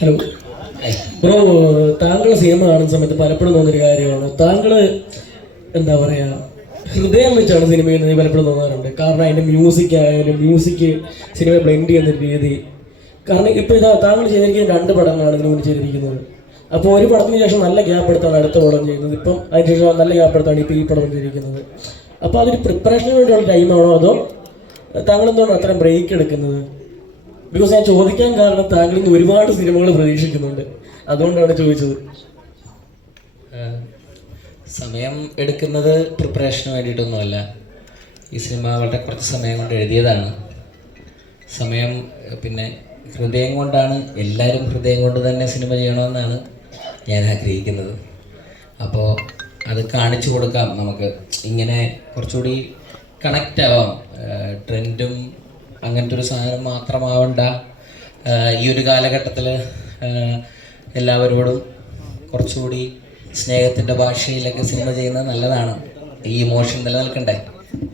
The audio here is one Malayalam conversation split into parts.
ഹലോ ബ്രോ, താങ്കൾ സിനിമ കാണുന്ന സമയത്ത് പലപ്പോഴും തോന്നുന്നൊരു കാര്യമാണ്, താങ്കൾ എന്താ പറയുക, ഹൃദയം വെച്ചാണ് സിനിമ ചെയ്യുന്നത് പലപ്പോഴും തോന്നാറുണ്ട്. കാരണം അതിൻ്റെ മ്യൂസിക് ആയാലും മ്യൂസിക് സിനിമയെ ബ്ലെൻഡ് ചെയ്യുന്ന രീതി. കാരണം ഇപ്പോൾ ഇതാ താങ്കൾ ചെയ്തിരിക്കുന്ന 2 പടങ്ങളാണ് ഇതിനു മുന്നിൽ ചെയ്തിരിക്കുന്നത്. അപ്പോൾ ഒരു പടത്തിന് ശേഷം നല്ല ഗ്യാപ്പ് എടുത്താണ് അടുത്ത പടം ചെയ്യുന്നത്. ഇപ്പം അതിന് ശേഷം നല്ല ഗ്യാപ്പ് എടുത്താണ് ഇപ്പോൾ ഈ പടം ചെയ്തിരിക്കുന്നത്. അപ്പോൾ അതൊരു പ്രിപ്പറേഷന് വേണ്ടിയുള്ള ടൈമാണോ അതോ താങ്കൾ എന്തുകൊണ്ടാണ് അത്രയും ബ്രേക്ക് എടുക്കുന്നത്? ബിക്കോസ് ഞാൻ ചോദിക്കാൻ കാരണം താങ്കളിൽ നിന്ന് ഒരുപാട് സിനിമകൾ പ്രതീക്ഷിക്കുന്നുണ്ട്, അതുകൊണ്ടാണ് ചോദിച്ചത്. സമയം എടുക്കുന്നത് പ്രിപ്പറേഷന് വേണ്ടിയിട്ടൊന്നുമല്ല. ഈ സിനിമ വളരെ കുറച്ച് സമയം കൊണ്ട് എഴുതിയതാണ്. സമയം പിന്നെ ഹൃദയം കൊണ്ടാണ്, എല്ലാവരും ഹൃദയം കൊണ്ട് തന്നെ സിനിമ ചെയ്യണമെന്നാണ് ഞാൻ ആഗ്രഹിക്കുന്നത്. അപ്പോൾ അത് കാണിച്ചു കൊടുക്കാം നമുക്ക്, ഇങ്ങനെ കുറച്ചുകൂടി കണക്റ്റ് ആവാം. ട്രെൻഡും അങ്ങനത്തെ ഒരു സാധനം മാത്രമാവണ്ട. ഈ ഒരു കാലഘട്ടത്തിൽ എല്ലാവരോടും കുറച്ചുകൂടി സ്നേഹത്തിൻ്റെ ഭാഷയിലൊക്കെ സിനിമ ചെയ്യുന്നത് നല്ലതാണ്. ഈ ഇമോഷൻ നിലനിൽക്കണ്ടേ,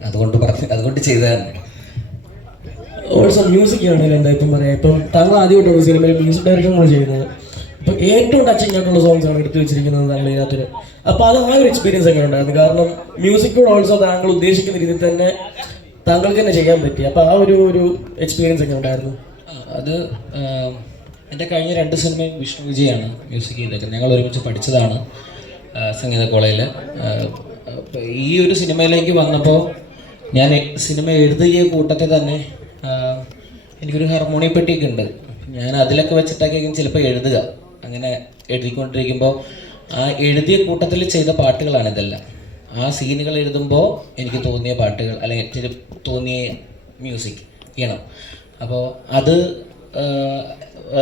അതുകൊണ്ട് ചെയ്തതാണ്. ഓൾസോ മ്യൂസിക് ആണെങ്കിലും എന്താ ഇപ്പം പറയാം, ഇപ്പം താങ്കൾ ആദ്യമായിട്ടാണ് സിനിമയിൽ മ്യൂസിക് ഡയറക്ഷൻ കൂടെ ചെയ്യുന്നത്. ഇപ്പം ഏറ്റവും ടച്ചിങ് ആയിട്ടുള്ള സോങ്സ് ആണ് എടുത്തു വെച്ചിരിക്കുന്നത് താങ്കൾ ഇതിനകത്ത്. അപ്പോൾ അത് ആ ഒരു എക്സ്പീരിയൻസ് എങ്ങനെ ഉണ്ടായിരുന്നു? കാരണം മ്യൂസിക്കോട് ഓൾസോ താങ്കൾ ഉദ്ദേശിക്കുന്ന രീതിയിൽ തന്നെ താങ്കൾക്ക് തന്നെ ചെയ്യാൻ പറ്റി. അപ്പോൾ ആ ഒരു എക്സ്പീരിയൻസ് എങ്ങനെ ഉണ്ടായിരുന്നു? അത് എൻ്റെ കഴിഞ്ഞ 2 സിനിമയും വിഷ്ണു വിജയാണ് മ്യൂസിക് ചെയ്തേക്കുന്നത്. ഞങ്ങൾ ഒരുമിച്ച് പഠിച്ചതാണ് സംഗീത കോളേജിൽ. ഈ ഒരു സിനിമയിലേക്ക് വന്നപ്പോൾ ഞാൻ സിനിമ എഴുതിയ കൂട്ടത്തിൽ തന്നെ എനിക്കൊരു ഹാർമോണിയം പെട്ടിയൊക്കെ ഉണ്ട്. ഞാൻ അതിലൊക്കെ വെച്ചിട്ടൊക്കെയായിരിക്കും ചിലപ്പോൾ എഴുതുക. അങ്ങനെ എഴുതിക്കൊണ്ടിരിക്കുമ്പോൾ ആ എഴുതിയ കൂട്ടത്തിൽ ചെയ്ത പാട്ടുകളാണ് ഇതെല്ലാം. ആ സീനുകൾ എഴുതുമ്പോൾ എനിക്ക് തോന്നിയ പാട്ടുകൾ അല്ലെങ്കിൽ തോന്നിയ മ്യൂസിക് ചെയ്യണം. അപ്പോൾ അത്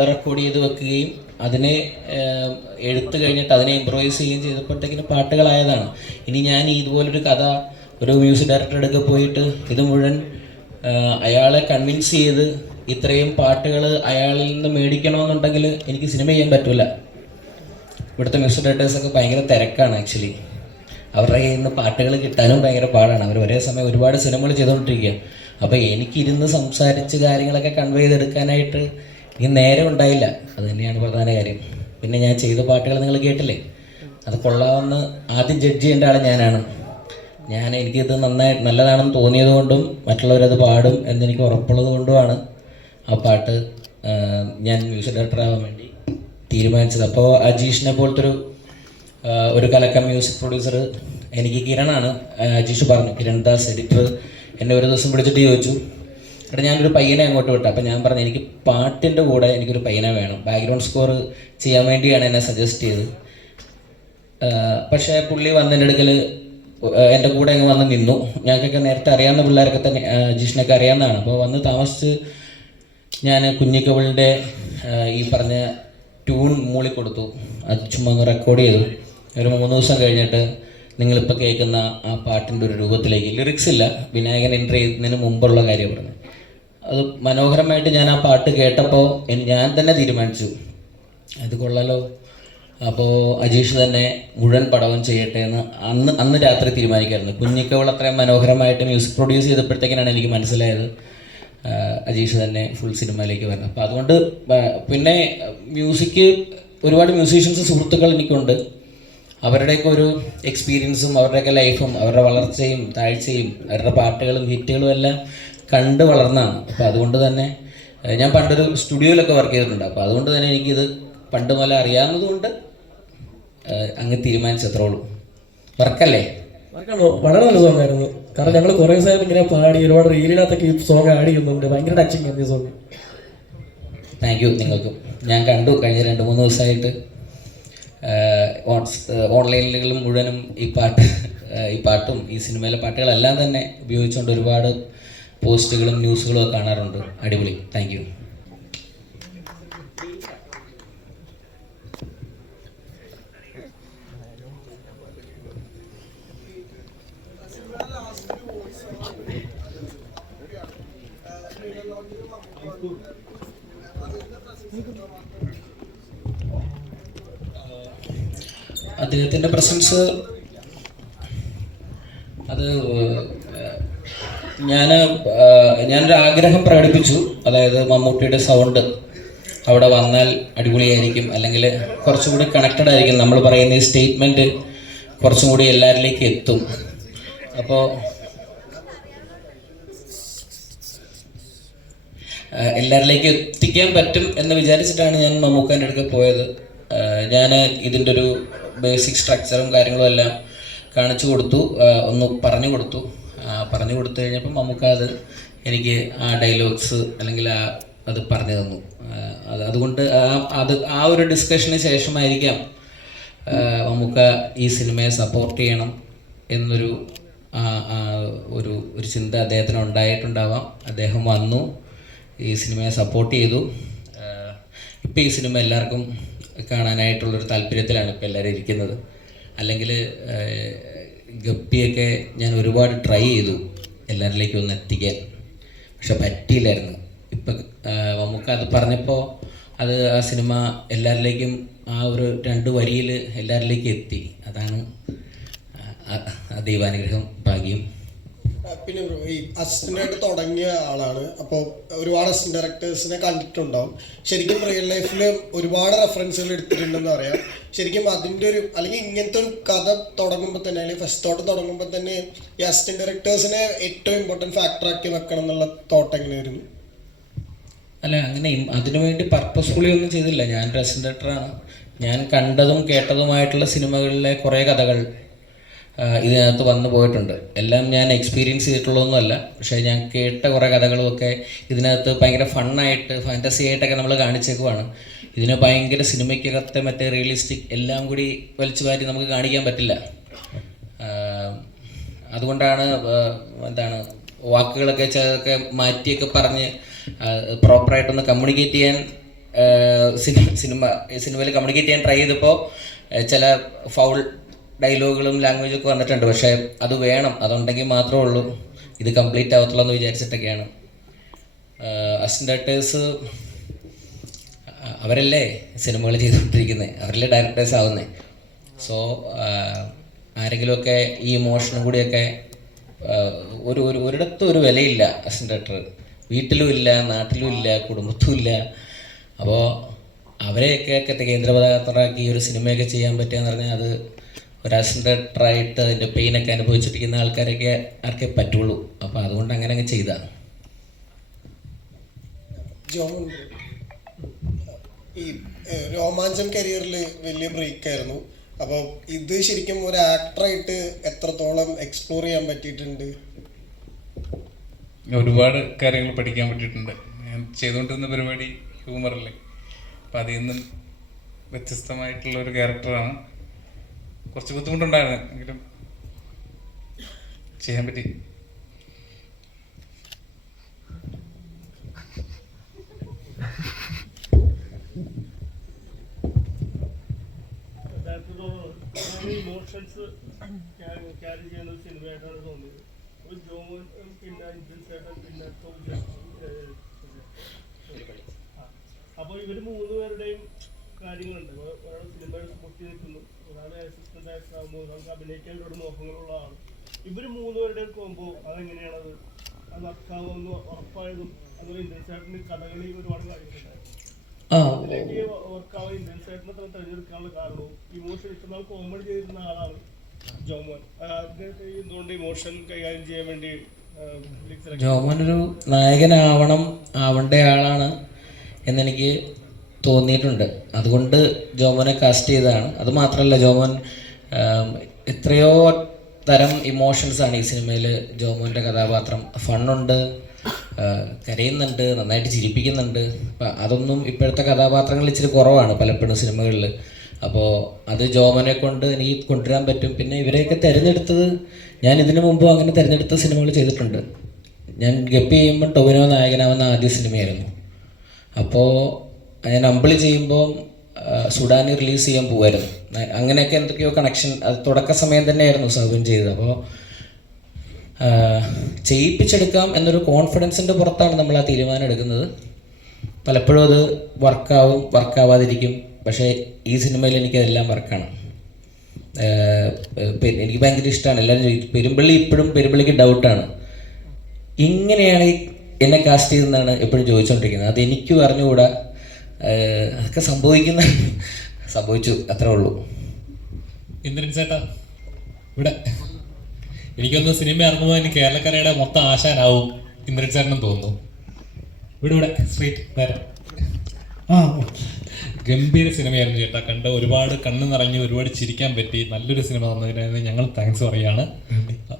റെക്കോർഡ് ചെയ്ത് വെക്കുകയും അതിനെ എഴുത്ത് കഴിഞ്ഞിട്ട് അതിനെ ഇംപ്രൂവൈസ് ചെയ്യുകയും ചെയ്തപ്പോഴത്തേക്കിന് പാട്ടുകളായതാണ്. ഇനി ഞാൻ ഇതുപോലൊരു കഥ ഒരു മ്യൂസിക് ഡയറക്ടറുടെ അടുക്കെ പോയിട്ട് ഇത് മുഴുവൻ അയാളെ കൺവിൻസ് ചെയ്ത് ഇത്രയും പാട്ടുകൾ അയാളിൽ നിന്ന് മേടിക്കണമെന്നുണ്ടെങ്കിൽ എനിക്ക് സിനിമ ചെയ്യാൻ പറ്റില്ല. ഇവിടുത്തെ മ്യൂസിക് ഡയറക്ടേഴ്സൊക്കെ ഭയങ്കര തിരക്കാണ്. ആക്ച്വലി അവരുടെ കയ്യിൽ നിന്ന് പാട്ടുകൾ കിട്ടാനും ഭയങ്കര പാടാണ്. അവർ ഒരേ സമയം ഒരുപാട് സിനിമകൾ ചെയ്തുകൊണ്ടിരിക്കുക. അപ്പോൾ എനിക്കിരുന്ന് സംസാരിച്ച് കാര്യങ്ങളൊക്കെ കൺവേ ചെയ്തെടുക്കാനായിട്ട് ഈ നേരം ഉണ്ടായില്ല. അത് തന്നെയാണ് പ്രധാന കാര്യം. പിന്നെ ഞാൻ ചെയ്ത പാട്ടുകൾ നിങ്ങൾ കേട്ടില്ലേ, അത് കൊള്ളാമെന്ന് ആദ്യം ജഡ്ജ് ചെയ്യേണ്ട ആൾ ഞാനാണ്. എനിക്കിത് നല്ലതാണെന്ന് തോന്നിയത് കൊണ്ടും മറ്റുള്ളവരത് പാടും എന്നെനിക്ക് ഉറപ്പുള്ളത് കൊണ്ടുമാണ് ആ പാട്ട് ഞാൻ മ്യൂസിക് ഡയറക്ടറാകാൻ വേണ്ടി തീരുമാനിച്ചത്. അപ്പോൾ അജീഷിനെ പോലത്തെ ഒരു കലക്കം മ്യൂസിക് പ്രൊഡ്യൂസർ എനിക്ക് കിരണാണ്. അജീഷ് പറഞ്ഞു, കിരൺ ദാസ് എഡിറ്റർ എന്നെ ഒരു ദിവസം വിളിച്ചിട്ട് ചോദിച്ചു, എടാ ഞാനൊരു പയ്യനെ അങ്ങോട്ട് വിട്ടു. അപ്പോൾ ഞാൻ പറഞ്ഞു, എനിക്ക് പാട്ടിൻ്റെ കൂടെ എനിക്കൊരു പയ്യനെ വേണം. ബാക്ക്ഗ്രൗണ്ട് സ്കോർ ചെയ്യാൻ വേണ്ടിയാണ് എന്നെ സജസ്റ്റ് ചെയ്തത്. പക്ഷേ പുള്ളി വന്നതിൻ്റെ അടുക്കൽ എൻ്റെ കൂടെ അങ്ങ് വന്ന് നിന്നു. ഞങ്ങൾക്കൊക്കെ നേരത്തെ അറിയാവുന്ന പിള്ളേരൊക്കെ തന്നെ അജീഷിനൊക്കെ അറിയാവുന്നതാണ്. അപ്പോൾ വന്ന് താമസിച്ച് ഞാൻ കുഞ്ഞിക്കവളിൻ്റെ ഈ പറഞ്ഞ ട്യൂൺ മൂളിക്കൊടുത്തു. അത് ചുമ്മാ ഒന്ന് റെക്കോർഡ് ചെയ്തു. ഒരു 3 ദിവസം കഴിഞ്ഞിട്ട് നിങ്ങളിപ്പോൾ കേൾക്കുന്ന ആ പാട്ടിൻ്റെ ഒരു രൂപത്തിലേക്ക്, ലിറിക്സ് ഇല്ല, വിനായകൻ എൻട്രി ചെയ്യുന്നതിന് മുമ്പുള്ള കാര്യം പറഞ്ഞു. അത് മനോഹരമായിട്ട് ഞാൻ ആ പാട്ട് കേട്ടപ്പോൾ ഞാൻ തന്നെ തീരുമാനിച്ചു, അത് കൊള്ളാലോ. അപ്പോൾ അജീഷ് തന്നെ മുഴുവൻ പടവും ചെയ്യട്ടെ എന്ന് അന്ന് രാത്രി തീരുമാനിക്കായിരുന്നു. കുഞ്ഞിക്കവൾ അത്രയും മനോഹരമായിട്ട് മ്യൂസിക് പ്രൊഡ്യൂസ് ചെയ്തപ്പോഴത്തേക്കാണ് എനിക്ക് മനസ്സിലായത് അജീഷ് തന്നെ ഫുൾ സിനിമയിലേക്ക് വരണം. അപ്പോൾ അതുകൊണ്ട് പിന്നെ മ്യൂസിക് ഒരുപാട് മ്യൂസീഷ്യൻസ് സുഹൃത്തുക്കൾ എനിക്കുണ്ട്. അവരുടെയൊക്കെ ഒരു എക്സ്പീരിയൻസും അവരുടെയൊക്കെ ലൈഫും അവരുടെ വളർച്ചയും താഴ്ചയും അവരുടെ പാട്ടുകളും ഹിറ്റുകളും എല്ലാം കണ്ട് വളർന്നതാണ്. അപ്പോൾ അതുകൊണ്ട് തന്നെ ഞാൻ പണ്ടൊരു സ്റ്റുഡിയോയിലൊക്കെ വർക്ക് ചെയ്തിട്ടുണ്ട്. അപ്പോൾ അതുകൊണ്ട് തന്നെ എനിക്കിത് പണ്ട് മുതലേ അറിയാവുന്നതുകൊണ്ട് അങ്ങ് തീരുമാനിച്ചത്രേ ഉള്ളൂ. വർക്കല്ലേ? വർക്കാണോ? വളരെ നല്ല സോങ് ആയിരുന്നു. കാരണം ഞങ്ങൾ കുറേ ദിവസമായിട്ട് ഇങ്ങനെ പാടി ഒരുപാട് റീലിനകത്തൊക്കെ ഈ സോങ് ആഡ് ചെയ്യുന്നുണ്ട്. ഭയങ്കര ടച്ചിങ് ആണ് ഈ സോങ്. താങ്ക് യു നിങ്ങൾക്കും. ഞാൻ കണ്ടു കഴിഞ്ഞ 2-3 ദിവസമായിട്ട് ഓൺലൈനിലും മുഴുവനും ഈ പാട്ടും ഈ സിനിമയിലെ പാട്ടുകളെല്ലാം തന്നെ ഉപയോഗിച്ചുകൊണ്ട് ഒരുപാട് പോസ്റ്റുകളും ന്യൂസുകളും ഒക്കെ കാണാറുണ്ട്. അടിപൊളി. Thank you. അദ്ദേഹത്തിൻ്റെ പ്രസൻസ് അത് ഞാനൊരു ആഗ്രഹം പ്രകടിപ്പിച്ചു. അതായത് മമ്മൂട്ടിയുടെ സൗണ്ട് അവിടെ വന്നാൽ അടിപൊളിയായിരിക്കും, അല്ലെങ്കിൽ കുറച്ചും കൂടി കണക്റ്റഡ് ആയിരിക്കും, നമ്മൾ പറയുന്ന ഈ സ്റ്റേറ്റ്മെൻറ്റ് കുറച്ചും കൂടി എല്ലാവരിലേക്ക് എത്തും. അപ്പോൾ എല്ലാവരിലേക്ക് എത്തിക്കാൻ പറ്റും എന്ന് വിചാരിച്ചിട്ടാണ് ഞാൻ മമ്മൂക്കാൻ്റെ അടുക്ക പോയത്. ഞാൻ ഇതിൻ്റെ ഒരു ബേസിക് സ്ട്രക്ചറും കാര്യങ്ങളും എല്ലാം കാണിച്ചു കൊടുത്തു, ഒന്ന് പറഞ്ഞു കൊടുത്തു കഴിഞ്ഞപ്പോൾ മമ്മൂക്ക അത് എനിക്ക് ആ ഡയലോഗ്സ് അല്ലെങ്കിൽ അത് പറഞ്ഞു തന്നു. അതുകൊണ്ട് ആ ഒരു ഡിസ്കഷന് ശേഷമായിരിക്കാം മമ്മൂക്ക ഈ സിനിമയെ സപ്പോർട്ട് ചെയ്യണം എന്നൊരു ഒരു ചിന്ത അദ്ദേഹത്തിന് ഉണ്ടായിട്ടുണ്ടാവാം. അദ്ദേഹം വന്നു, ഈ സിനിമയെ സപ്പോർട്ട് ചെയ്തു. ഇപ്പോൾ ഈ സിനിമ എല്ലാവർക്കും കാണാനായിട്ടുള്ളൊരു താല്പര്യത്തിലാണ് ഇപ്പോൾ എല്ലാവരും ഇരിക്കുന്നത്. അല്ലെങ്കിൽ ഗപ്പിയൊക്കെ ഞാൻ ഒരുപാട് ട്രൈ ചെയ്തു എല്ലാവരിലേക്കും ഒന്ന് എത്തിക്കാൻ, പക്ഷെ പറ്റിയില്ലായിരുന്നു. ഇപ്പം നമുക്ക് അത് പറഞ്ഞപ്പോൾ ആ സിനിമ എല്ലാവരിലേക്കും ആ ഒരു 2 വരിയിൽ എല്ലാവരിലേക്കും എത്തി. അതാണ് ദൈവാനുഗ്രഹം, ഭാഗ്യം. പിന്നെ ഈ അസിസ്റ്റൻ്റായിട്ട് തുടങ്ങിയ ആളാണ്, അപ്പോൾ ഒരുപാട് അസിസ്റ്റന്റ് ഡയറക്ടേഴ്സിനെ കണ്ടിട്ടുണ്ടാവും. ശരിക്കും റിയൽ ലൈഫിൽ ഒരുപാട് റെഫറൻസുകൾ എടുത്തിട്ടുണ്ടെന്ന് അറിയാം. ശരിക്കും അതിൻ്റെ ഒരു അല്ലെങ്കിൽ ഇങ്ങനത്തെ ഒരു കഥ തുടങ്ങുമ്പോൾ തന്നെ അല്ലെങ്കിൽ ഫസ്റ്റ് തോട്ട് തുടങ്ങുമ്പോൾ തന്നെ ഈ അസിസ്റ്റന്റ് ഡയറക്ടേഴ്സിനെ ഏറ്റവും ഇമ്പോർട്ടൻറ്റ് ഫാക്ടറാക്കി വെക്കണം എന്നുള്ള തോട്ട് എങ്ങനെയായിരുന്നു? അല്ല, അങ്ങനെ അതിനുവേണ്ടി പർപ്പസ്ഫുള്ളി ഒന്നും ചെയ്തില്ല. ഞാനൊരു അസിസ്റ്റന്റ് ഡയറക്ടറാണ്. ഞാൻ കണ്ടതും കേട്ടതുമായിട്ടുള്ള സിനിമകളിലെ കുറേ കഥകൾ ഇതിനകത്ത് വന്നു പോയിട്ടുണ്ട്. എല്ലാം ഞാൻ എക്സ്പീരിയൻസ് ചെയ്തിട്ടുള്ളതൊന്നുമല്ല, പക്ഷേ ഞാൻ കേട്ട കുറേ കഥകളുമൊക്കെ ഇതിനകത്ത് ഭയങ്കര ഫണ്ണായിട്ട് ഫാൻറ്റസി ആയിട്ടൊക്കെ നമ്മൾ കാണിച്ചേക്കുവാണ്. ഇതിന് ഭയങ്കര സിനിമയ്ക്കകത്തെ മറ്റേ റിയലിസ്റ്റിക് എല്ലാം കൂടി വലിച്ചു വാരി നമുക്ക് കാണിക്കാൻ പറ്റില്ല. അതുകൊണ്ടാണ് വാക്കുകളൊക്കെ ചിലതൊക്കെ മാറ്റിയൊക്കെ പറഞ്ഞ് പ്രോപ്പറായിട്ടൊന്ന് കമ്മ്യൂണിക്കേറ്റ് ചെയ്യാൻ സിനിമയിൽ കമ്മ്യൂണിക്കേറ്റ് ചെയ്യാൻ ട്രൈ ചെയ്തപ്പോൾ ചില ഫൗൾ ഡയലോഗുകളും ലാംഗ്വേജൊക്കെ വന്നിട്ടുണ്ട്. പക്ഷേ അത് വേണം, അതുണ്ടെങ്കിൽ മാത്രമേ ഉള്ളൂ ഇത് കംപ്ലീറ്റ് ആവത്തുള്ളൂ എന്ന് വിചാരിച്ചിട്ടൊക്കെയാണ്. അസിസ്റ്റന്റ് ഡയറക്ടേഴ്സ് അവരല്ലേ സിനിമകൾ ചെയ്തുകൊണ്ടിരിക്കുന്നത്, അവരല്ലേ ഡയറക്ടേഴ്സ് ആവുന്നത്. സോ ആരെങ്കിലുമൊക്കെ ഈ ഇമോഷനും കൂടിയൊക്കെ ഒരിടത്തും ഒരു വിലയില്ല. അസിസ്റ്റന്റ് ഡയറക്ടർ വീട്ടിലും ഇല്ല, നാട്ടിലും ഇല്ല, കുടുംബത്തും ഇല്ല. അപ്പോൾ അവരെയൊക്കെ കേന്ദ്രകഥാപാത്രമാക്കി ഒരു സിനിമയൊക്കെ ചെയ്യാൻ പറ്റുക എന്ന് പറഞ്ഞാൽ അത് ഒരു അസിസ്റ്റന്റ് ഡയറക്ടറായിട്ട് അതിൻ്റെ പെയിനൊക്കെ അനുഭവിച്ചിരിക്കുന്ന ആർക്കേ പറ്റുള്ളൂ. അപ്പോൾ അതുകൊണ്ട് അങ്ങനെ അങ്ങ് ചെയ്താണ്. ജോൺ, ഈ രോമാഞ്ചം കരിയറിൽ വലിയ ബ്രേക്ക് ആയിരുന്നു. അപ്പോൾ ഇത് ശരിക്കും ഒരു ആക്ടറായിട്ട് എത്രത്തോളം എക്സ്പ്ലോർ ചെയ്യാൻ പറ്റിയിട്ടുണ്ട്? ഒരുപാട് കാര്യങ്ങൾ പഠിക്കാൻ പറ്റിയിട്ടുണ്ട്. ഞാൻ ചെയ്തുകൊണ്ടിരുന്ന പരിപാടി ഹ്യൂമറല്ലേ, അപ്പം അതിൽ നിന്നും വ്യത്യസ്തമായിട്ടുള്ള ഒരു ക്യാരക്ടറാണ്. കുറച്ച് ബുദ്ധിമുട്ടുണ്ടായിരുന്നു, എങ്കിലും ചെയ്യാൻ പറ്റി. ഇമോഷൻസ് ക്യാരി ചെയ്യുന്ന ഒരു സിനിമയായിട്ടാണ് തോന്നിയത്. ജോമോൻ പിന്നെ അപ്പോൾ ഇവർ 3 പേരുടെയും കാര്യങ്ങളുണ്ട്. ഒരാൾ സിനിമയുടെ പൊട്ടി നിൽക്കുന്നു, ഒരാൾ അസിസ്റ്റന്റ് ഡയറക്ടർ ആകുമ്പോൾ ഒരാൾക്ക് അഭിനയിക്കാൻ ഒരുപാട് മോഹങ്ങളുള്ള ആളാണ്. ഇവർ 3 പേരുടെ കോമ്പോ അതെങ്ങനെയാണത് അത് വർക്കാവുമെന്ന് ഉറപ്പായതും അതുപോലെ ഇന്ത്യൻ സൈഡിന് കഥകളി ഒരുപാട് കാര്യങ്ങളുണ്ടായിരുന്നു. അതിലേക്ക് വർക്കാവാൻ ഇന്ത്യൻ സൈഡിനെ തന്നെ തിരഞ്ഞെടുക്കാനുള്ള കാരണവും ഇമോഷൻ ഇത്രനാൾ കോമഡി ചെയ്തിരുന്ന ആളാണ് ജോമോൻ. അതിനകത്ത് എന്തുകൊണ്ട് ഇമോഷൻ കൈകാര്യം ചെയ്യാൻ വേണ്ടി ജോമോൻ ഒരു ആവേണ്ട ആളാണ് എന്നെനിക്ക് തോന്നിയിട്ടുണ്ട്. അതുകൊണ്ട് ജോമോനെ കാസ്റ്റ് ചെയ്തതാണ്. അതുമാത്രമല്ല, ജോമോൻ എത്രയോ തരം ഇമോഷൻസാണ് ഈ സിനിമയിൽ. ജോമോൻ്റെ കഥാപാത്രം ഫണ്ണുണ്ട്, കരയുന്നുണ്ട്, നന്നായിട്ട് ചിരിപ്പിക്കുന്നുണ്ട്. അപ്പം അതൊന്നും ഇപ്പോഴത്തെ കഥാപാത്രങ്ങൾ ഇച്ചിരി കുറവാണ് പലപ്പോഴും സിനിമകളിൽ. അപ്പോൾ അത് ജോമനെ കൊണ്ട് എനിക്ക് കൊണ്ടുവരാൻ പറ്റും. പിന്നെ ഇവരെയൊക്കെ തിരഞ്ഞെടുത്തത് ഞാൻ ഇതിനു മുമ്പ് അങ്ങനെ തിരഞ്ഞെടുത്ത സിനിമകൾ ചെയ്തിട്ടുണ്ട്. ഞാൻ ഗപ്പി ചെയ്യുമ്പോൾ ടൊവിനോ നായകനാവുന്ന ആദ്യ സിനിമയായിരുന്നു. അപ്പോൾ ഞാൻ അമ്പിളി ചെയ്യുമ്പോൾ സുഡാനി റിലീസ് ചെയ്യാൻ പോകുമായിരുന്നു. അങ്ങനെയൊക്കെ എന്തൊക്കെയോ കണക്ഷൻ അത് തുടക്ക സമയം തന്നെയായിരുന്നു സൗബിൻ ചെയ്തത്. അപ്പോൾ ചെയ്യിപ്പിച്ചെടുക്കാം എന്നൊരു കോൺഫിഡൻസിൻ്റെ പുറത്താണ് നമ്മൾ ആ തീരുമാനം എടുക്കുന്നത്. പലപ്പോഴും അത് വർക്കാവാതിരിക്കും. പക്ഷേ ഈ സിനിമയിൽ എനിക്കതെല്ലാം വർക്കാണ്. എനിക്ക് ഭയങ്കര ഇഷ്ടമാണ്. എല്ലാവരും ചോദിക്കും പെരുമ്പള്ളിക്ക് ഡൗട്ടാണ്, ഇങ്ങനെയാണ് എന്നെ കാസ്റ്റ് ചെയ്തെന്നാണ് എപ്പോഴും ചോദിച്ചുകൊണ്ടിരിക്കുന്നത്. അതെനിക്കും അറിഞ്ഞുകൂടാ. അതൊക്കെ സംഭവിച്ചു, അത്രേ ഉള്ളൂ. ഇന്ദ്രൻ ചേട്ടാ, ഇവിടെ എനിക്കൊന്ന് സിനിമ ഇറങ്ങുമ്പോൾ ഇനി കേരളക്കരയുടെ മൊത്തം ആശാനാവും ഇന്ദ്രൻ ചേട്ടനും തോന്നുന്നു. ഇവിടെ സ്ട്രീറ്റ് നേരെ. ഗംഭീര സിനിമയായിരുന്നു ചേട്ടാ, കണ്ട് ഒരുപാട് കണ്ണ് നിറഞ്ഞ് ഒരുപാട് ചിരിക്കാൻ പറ്റി. നല്ലൊരു സിനിമ തന്നതിന് ഞങ്ങൾ താങ്ക്സ് പറയാണ്.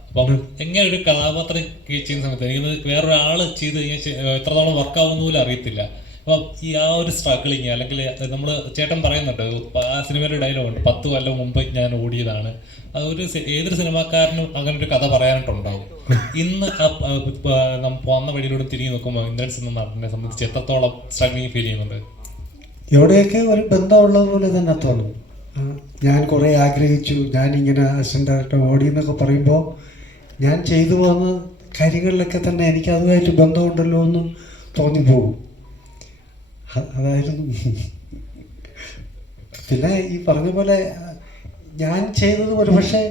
അപ്പം എങ്ങനെ ഒരു കഥാപാത്രം ചെയ്യുന്ന സമയത്ത് എനിക്കത് വേറൊരാൾ ചെയ്ത് കഴിഞ്ഞാൽ എത്രത്തോളം വർക്കാവുന്ന പോലും അറിയത്തില്ല. അപ്പം ഈ ആ ഒരു സ്ട്രഗിളിങ്, അല്ലെങ്കിൽ നമ്മൾ ചേട്ടൻ പറയുന്നുണ്ട് ആ സിനിമയുടെ ഡയലോഗുണ്ട്, 10 കൊല്ലം മുമ്പ് ഞാൻ ഓടിയതാണ്. അതൊരു ഏതൊരു സിനിമാക്കാരനും അങ്ങനെ ഒരു കഥ പറയാനായിട്ടുണ്ടാവും. ഇന്ന് വന്ന വഴിയിലൂടെ തിരിഞ്ഞു നോക്കുമ്പോൾ ഇന്ദ്രൻസ് എന്ന നടനെ സംബന്ധിച്ച് എത്രത്തോളം സ്ട്രഗ്ലിങ് ഫീൽ ചെയ്യുന്നുണ്ട്? എവിടെയൊക്കെ ഒരു ബന്ധമുള്ളത് പോലെ തന്നെ തോന്നും. ഞാൻ കുറേ ആഗ്രഹിച്ചു, ഞാനിങ്ങനെ അസിസ്റ്റൻ്റ് ഡയറക്ടർ ഓടി എന്നൊക്കെ പറയുമ്പോൾ ഞാൻ ചെയ്തു പോകുന്ന കാര്യങ്ങളിലൊക്കെ തന്നെ എനിക്ക് അതുമായിട്ട് ബന്ധമുണ്ടല്ലോ എന്നും തോന്നിപ്പോകും. അതായിരുന്നു. പിന്നെ ഈ പറഞ്ഞ പോലെ ഞാൻ ചെയ്തത് ഒരു പക്ഷേ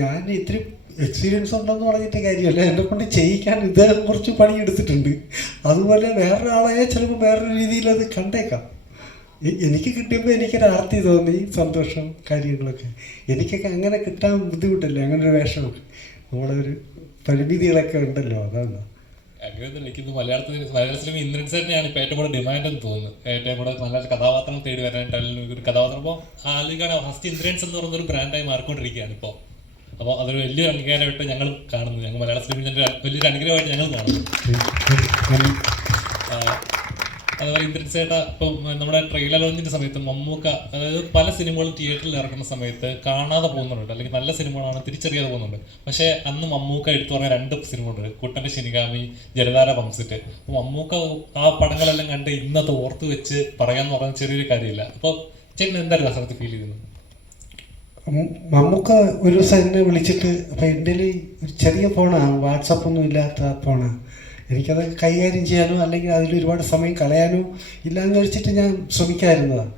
ഞാൻ ഇത്തിരി എക്സ്പീരിയൻസ് ഉണ്ടെന്ന് പറഞ്ഞിട്ട് കാര്യമല്ല, എന്നെ കൊണ്ട് ചെയ്യിക്കാൻ ഇദ്ദേഹം കുറച്ച് പണിയെടുത്തിട്ടുണ്ട്. അതുപോലെ വേറൊരാളെ ചിലപ്പോൾ വേറൊരു രീതിയിൽ അത് കണ്ടേക്കാം. എനിക്ക് കിട്ടിയപ്പോൾ എനിക്കൊരു ആർത്തി തോന്നി, സന്തോഷം, കാര്യങ്ങളൊക്കെ. എനിക്കൊക്കെ അങ്ങനെ കിട്ടാൻ ബുദ്ധിമുട്ടല്ലേ അങ്ങനെ ഒരു വേഷമൊക്കെ. നമ്മളെ ഒരു പരിമിതികളൊക്കെ ഉണ്ടല്ലോ, അതാണ്. എനിക്കിത് മലയാള സിനിമ ഇന്ദ്രൻ സാറിനെയാണ് ഇപ്പോൾ ഏറ്റവും കൂടുതൽ ഡിമാൻഡ് എന്ന് തോന്നുന്നു. ഏറ്റവും കൂടുതൽ നല്ല കഥാപാത്രം തേടി വരാനായിട്ട് അല്ലെങ്കിൽ ഒരു കഥാപാത്രം ഇപ്പോൾ ആളുകൾ ഫസ്റ്റ് ഇന്ദ്രൻസ് എന്ന് പറയുന്ന ഒരു ബ്രാൻഡായി മാറിക്കൊണ്ടിരിക്കുകയാണ് ഇപ്പോൾ. അപ്പോൾ അതൊരു വലിയൊരു അംഗീകാരമായിട്ട് ഞങ്ങൾ കാണുന്നു. ഞങ്ങൾ മലയാള സിനിമയിൽ വലിയൊരു അനുഗ്രഹമായിട്ട് ഞങ്ങൾ കാണുന്നു. അതുപോലെ ഇന്ദ്രൻ ചേട്ടാ, ഇപ്പം നമ്മുടെ ട്രെയിലർ ലോഞ്ചിൻ്റെ സമയത്ത് മമ്മൂക്ക, അതായത് പല സിനിമകളും തിയേറ്ററിൽ ഇറങ്ങുന്ന സമയത്ത് കാണാതെ പോകുന്നുണ്ട്, അല്ലെങ്കിൽ നല്ല സിനിമകളാണ് തിരിച്ചറിയാതെ പോകുന്നുണ്ട്. പക്ഷേ അന്ന് മമ്മൂക്ക എടുത്തു പറഞ്ഞ 2 സിനിമകളുണ്ട്, കുട്ടൻ്റെ ശിനിഗാമി, ജലധാര പംസെറ്റ്. അപ്പോൾ മമ്മൂക്ക ആ പടങ്ങളെല്ലാം കണ്ട് ഇന്നത്തെ ഓർത്ത് വെച്ച് പറയാമെന്ന് പറഞ്ഞാൽ ചെറിയൊരു കാര്യമില്ല. അപ്പോൾ ചേട്ടൻ എന്തായിരുന്നു ആ സ്ഥലത്ത് ഫീൽ ചെയ്യുന്നത്? മമ്മൂക്ക ഒരു ദിവസം എന്നെ വിളിച്ചിട്ട്, അപ്പം എൻ്റെ ഒരു ചെറിയ ഫോണാണ്, വാട്സപ്പൊന്നും ഇല്ലാത്ത ഫോണാണ്. എനിക്കത് കൈകാര്യം ചെയ്യാനോ അല്ലെങ്കിൽ അതിലൊരുപാട് സമയം കളയാനോ ഇല്ലാന്ന് വെച്ചിട്ട് ഞാൻ ശ്രമിക്കാതിരുന്നതാണ്.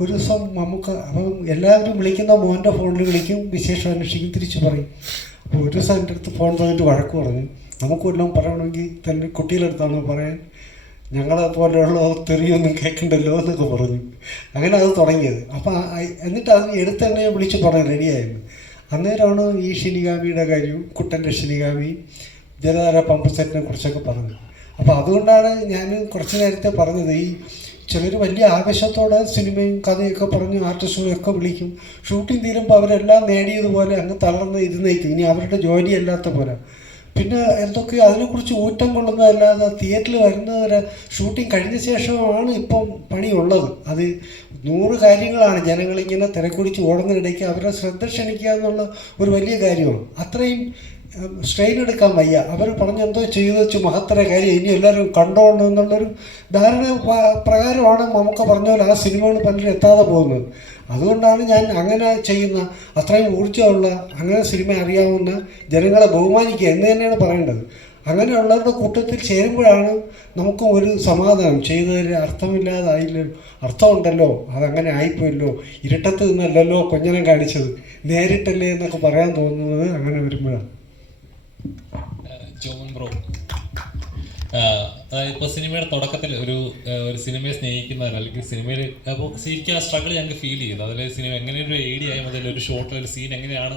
ഒരു ദിവസം മമ്മൂക്ക, അപ്പം എല്ലാവരും വിളിക്കുന്ന മോൻ്റെ ഫോണിൽ വിളിക്കും, വിശേഷം അന്വേഷിക്കും, തിരിച്ചു പറയും. അപ്പോൾ ഒരു ദിവസം എൻ്റെ അടുത്ത് ഫോൺ തന്നിട്ട് വഴക്ക് പറഞ്ഞു. നമുക്ക് വല്ലതും പറയണമെങ്കിൽ തന്നെ കുട്ടികളെടുത്താണോ പറയാൻ, ഞങ്ങളെ പോലെയുള്ള തെറിയൊന്നും കേൾക്കണ്ടല്ലോ എന്നൊക്കെ പറഞ്ഞു. അങ്ങനെ അത് തുടങ്ങിയത്. അപ്പം എന്നിട്ട് അത് എടുത്ത് തന്നെ വിളിച്ച് പറഞ്ഞ് റെഡിയായിരുന്നു. അന്നേരമാണ് ഈ ശിനിഗാമിയുടെ കാര്യവും കുട്ടൻ്റെ ശിനിഗാമി, ജലധാര പമ്പ് സെറ്റിനെ കുറിച്ചൊക്കെ പറഞ്ഞു. അപ്പോൾ അതുകൊണ്ടാണ് ഞാൻ കുറച്ച് നേരത്തെ പറഞ്ഞത്, ഈ ചിലർ വലിയ ആവേശത്തോടെ സിനിമയും കഥയൊക്കെ പറഞ്ഞ് ആർട്ടിസ്റ്റുകളെയൊക്കെ വിളിക്കും. ഷൂട്ടിംഗ് തീരുമ്പോൾ അവരെല്ലാം നേടിയതുപോലെ അങ്ങ് തളർന്ന് ഇരുന്നേക്കും, ഇനി അവരുടെ ജോലിയല്ലാത്ത പോലെ. പിന്നെ എന്തൊക്കെ അതിനെക്കുറിച്ച് ഊറ്റം കൊള്ളുന്നതല്ലാതെ തിയേറ്ററിൽ വരുന്നവരെ ഷൂട്ടിംഗ് കഴിഞ്ഞ ശേഷമാണ് ഇപ്പം പണിയുള്ളത്. അത് 100 കാര്യങ്ങളാണ് ജനങ്ങളിങ്ങനെ തിരക്കുടിച്ച് ഓടുന്നതിനിടയ്ക്ക് അവരുടെ ശ്രദ്ധ ക്ഷണിക്കുക എന്നുള്ള ഒരു വലിയ കാര്യമാണ്. അത്രയും സ്ട്രെയിൻ എടുക്കാൻ വയ്യ. അവർ പറഞ്ഞെന്തോ ചെയ്തു വെച്ച് മഹത്തര കാര്യം ഇനി എല്ലാവരും കണ്ടോണ്ട് എന്നുള്ളൊരു ധാരണ പ്രകാരമാണ് നമുക്ക് പറഞ്ഞ പോലെ ആ സിനിമകൾ പലരും എത്താതെ പോകുന്നത്. അതുകൊണ്ടാണ് ഞാൻ അങ്ങനെ ചെയ്യുന്ന, അത്രയും ഊർജ്ജമുള്ള, അങ്ങനെ സിനിമ അറിയാവുന്ന ജനങ്ങളെ ബഹുമാനിക്കുക എന്ന് തന്നെയാണ് പറയേണ്ടത്. അങ്ങനെയുള്ളവരുടെ കൂട്ടത്തിൽ ചേരുമ്പോഴാണ് നമുക്കും ഒരു സമാധാനം. ചെയ്തതിൽ അർത്ഥമില്ലാതായില്ല, അർത്ഥമുണ്ടല്ലോ, അതങ്ങനെ ആയിപ്പോയല്ലോ, ഇരുട്ടത്ത് നിന്നല്ലല്ലോ കൊഞ്ഞനം കാണിച്ചത്, നേരിട്ടല്ലേ എന്നൊക്കെ പറയാൻ തോന്നുന്നത് അങ്ങനെ വരുമ്പോഴാണ്. ജോമൻ ബ്രോ, അതായത് ഇപ്പോൾ സിനിമയുടെ തുടക്കത്തിൽ ഒരു സിനിമയെ സ്നേഹിക്കുന്നവർ അല്ലെങ്കിൽ സിനിമയിൽ അപ്പോൾ ശരിക്കും ആ സ്ട്രഗിൾ ഞങ്ങൾക്ക് ഫീൽ ചെയ്തു. അതിൽ സിനിമ എങ്ങനെ ഒരു ഐഡിയ ആയി മുതൽ ഒരു ഷോട്ടിൽ ഒരു സീൻ എങ്ങനെയാണ്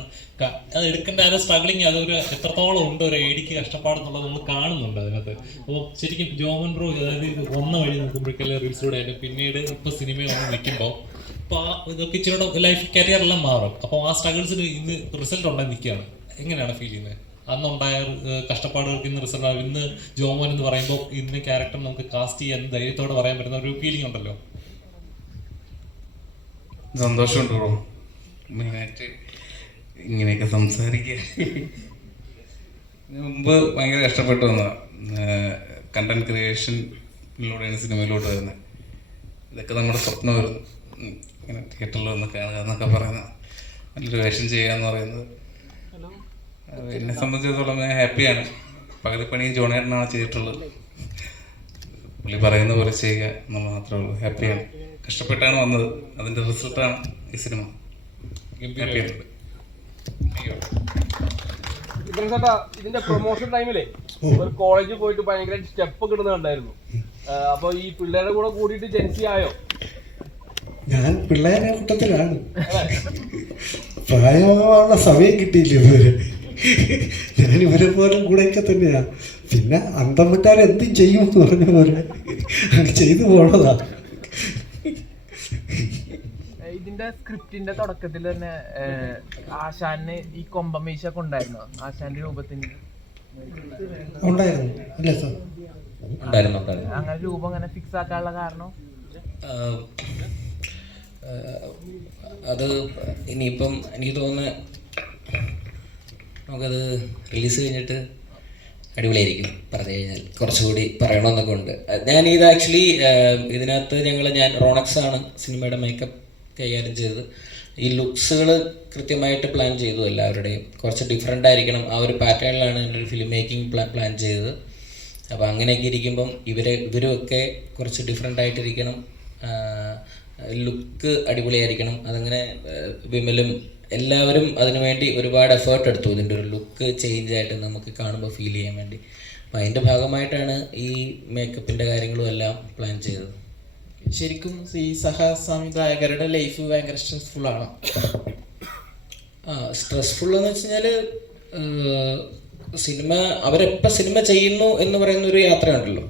അത് എടുക്കേണ്ട ആ ഒരു സ്ട്രഗിളിങ്, അതൊരു എത്രത്തോളം ഉണ്ട് ഒരു ഐഡിക്ക് കഷ്ടപ്പാടെന്നുള്ളത് നമ്മൾ കാണുന്നുണ്ട് അതിനകത്ത്. അപ്പോൾ ശരിക്കും ജോമൻ ബ്രോ, അതായത് വന്ന വഴി നോക്കുമ്പോഴേക്കല്ലേ റീൽസിലൂടെ ആയാലും പിന്നീട് ഇപ്പോൾ സിനിമ വന്ന് നിൽക്കുമ്പോൾ ഇപ്പോൾ ആ ഇതൊക്കെ ഇച്ചിരി ലൈഫ് കരിയറെല്ലാം മാറും. അപ്പോൾ ആ സ്ട്രഗിൾസിന് ഇന്ന് റിസൾട്ട് ഉണ്ടായി നിൽക്കുകയാണ്. എങ്ങനെയാണ് ഫീൽ ചെയ്യുന്നത്? അന്നുണ്ടായ കഷ്ടപ്പാടുകൾക്ക് ഇന്ന് റിസൾട്ട് ആവും. ഇന്ന് ജോമോൻ എന്ന് പറയുമ്പോൾ ഇന്ന് ക്യാരക്ടർ നമുക്ക് കാസ്റ്റ് ചെയ്യാൻ ധൈര്യത്തോടെ പറയാൻ പറ്റുന്ന ഒരു ഫീലിംഗ് ഉണ്ടല്ലോ. സന്തോഷമുണ്ട് ബ്രോ, മെയിനായിട്ട് ഇങ്ങനെയൊക്കെ സംസാരിക്കുക. മുമ്പ് ഭയങ്കര കഷ്ടപ്പെട്ടു വന്നതാണ്. കണ്ടന്റ് ക്രിയേഷനിലൂടെയാണ് സിനിമയിലോട്ട് വരുന്നത്. ഇതൊക്കെ നമ്മുടെ സ്വപ്നമായിരുന്നു, ഇങ്ങനെ തിയേറ്ററിൽ വന്ന് കാണുക എന്നൊക്കെ പറയുന്നത്, നല്ലൊരു വേഷം ചെയ്യുക എന്ന് പറയുന്നത്. എന്നെ സംബന്ധിച്ചിടത്തോളം ഞാൻ ഹാപ്പിയാണ്. പകുതി പണിയും ജോണേട്ടനാണ് ചെയ്തിട്ടുള്ളത്. പുള്ളി പറയുന്ന പോലെ ചെയ്യുക എന്നുള്ളത് മാത്രമേ ഉള്ളൂ. ഹാപ്പിയാണ്. കഷ്ടപ്പെട്ടാണ് വന്നത്, അതിൻ്റെ റിസൾട്ടാണ് ഈ സിനിമ. ഹാപ്പിയാണ്. ഇതിന്റെ പ്രൊമോഷൻ ടൈമിലെ ഒരു കോളേജിൽ പോയിട്ട് ഭയങ്കര സ്റ്റെപ്പ് കിട്ടുന്നുണ്ടായിരുന്നു. അപ്പൊ ഈ പിള്ളേരുടെ കൂടെ കൂടിയിട്ട് ജെൻസി ആയോ? ഞാൻ പിള്ളേരെ കൂട്ടത്തിലാണ്. പ്രായമാകാനുള്ള സമയം കിട്ടിയില്ല ഇവര്. ഞാൻ ഇവരെ പോലെ കൂടെയൊക്കെ തന്നെയാ. പിന്നെ അന്തം വിട്ടാൽ എന്തും ചെയ്യുമെന്ന് പറഞ്ഞ പോലെ ചെയ്തു പോണതാ. ഇതിന്റെ സ്ക്രിപ്റ്റിന്റെ തുടക്കത്തിൽ തന്നെ ആശാന് ഈ കൊമ്പമീശ ഒക്കെ ഉണ്ടായിരുന്നോ? ആശാന്റെ രൂപത്തിന് ഉണ്ടായിരുന്നു അല്ലേ സാർ? ഉണ്ടായിരുന്നു. അങ്ങനെ രൂപം അങ്ങനെ ഫിക്സ് ആക്കാനുള്ള കാരണം അത് ഇനിയിപ്പം എനിക്ക് തോന്നുന്നു നമുക്കത് റിലീസ് കഴിഞ്ഞിട്ട് അടിപൊളിയായിരിക്കും. പറഞ്ഞു കഴിഞ്ഞാൽ കുറച്ചുകൂടി പറയണമെന്നൊക്കെ ഉണ്ട്. ഞാനിത് ആക്ച്വലി ഇതിനകത്ത് ഞാൻ റോണക്സ് ആണ് സിനിമയുടെ മേക്കപ്പ് കൈകാര്യം ചെയ്തത്. ഈ ലുക്സുകൾ കൃത്യമായിട്ട് പ്ലാൻ ചെയ്തു. എല്ലാവരുടെയും കുറച്ച് ഡിഫറെൻ്റ് ആയിരിക്കണം, ആ ഒരു പാറ്റേണിലാണ് എൻ്റെ ഒരു ഫിലിം മേക്കിംഗ് പ്ലാൻ ചെയ്തത്. അപ്പോൾ അങ്ങനെയൊക്കെ ഇരിക്കുമ്പം ഇവരുമൊക്കെ കുറച്ച് ഡിഫറെൻ്റ് ആയിട്ടിരിക്കണം, ലുക്ക് അടിപൊളിയായിരിക്കണം. അതങ്ങനെ വിമലും എല്ലാവരും അതിനുവേണ്ടി ഒരുപാട് എഫേർട്ട് എടുത്തു ഇതിൻ്റെ ഒരു ലുക്ക് ചേഞ്ച് ആയിട്ട് നമുക്ക് കാണുമ്പോൾ ഫീൽ ചെയ്യാൻ വേണ്ടി. അപ്പം അതിൻ്റെ ഭാഗമായിട്ടാണ് ഈ മേക്കപ്പിൻ്റെ കാര്യങ്ങളും എല്ലാം പ്ലാൻ ചെയ്തത്. ശരിക്കും ഈ സഹസംവിധായകരുടെ ലൈഫ് ഭയങ്കര സ്ട്രെസ്ഫുൾ ആണ്. സ്ട്രെസ്ഫുൾ എന്ന് വെച്ച് കഴിഞ്ഞാൽ അവരെപ്പോൾ സിനിമ ചെയ്യുന്നു എന്ന് പറയുന്ന ഒരു യാത്രയുണ്ടല്ലോ.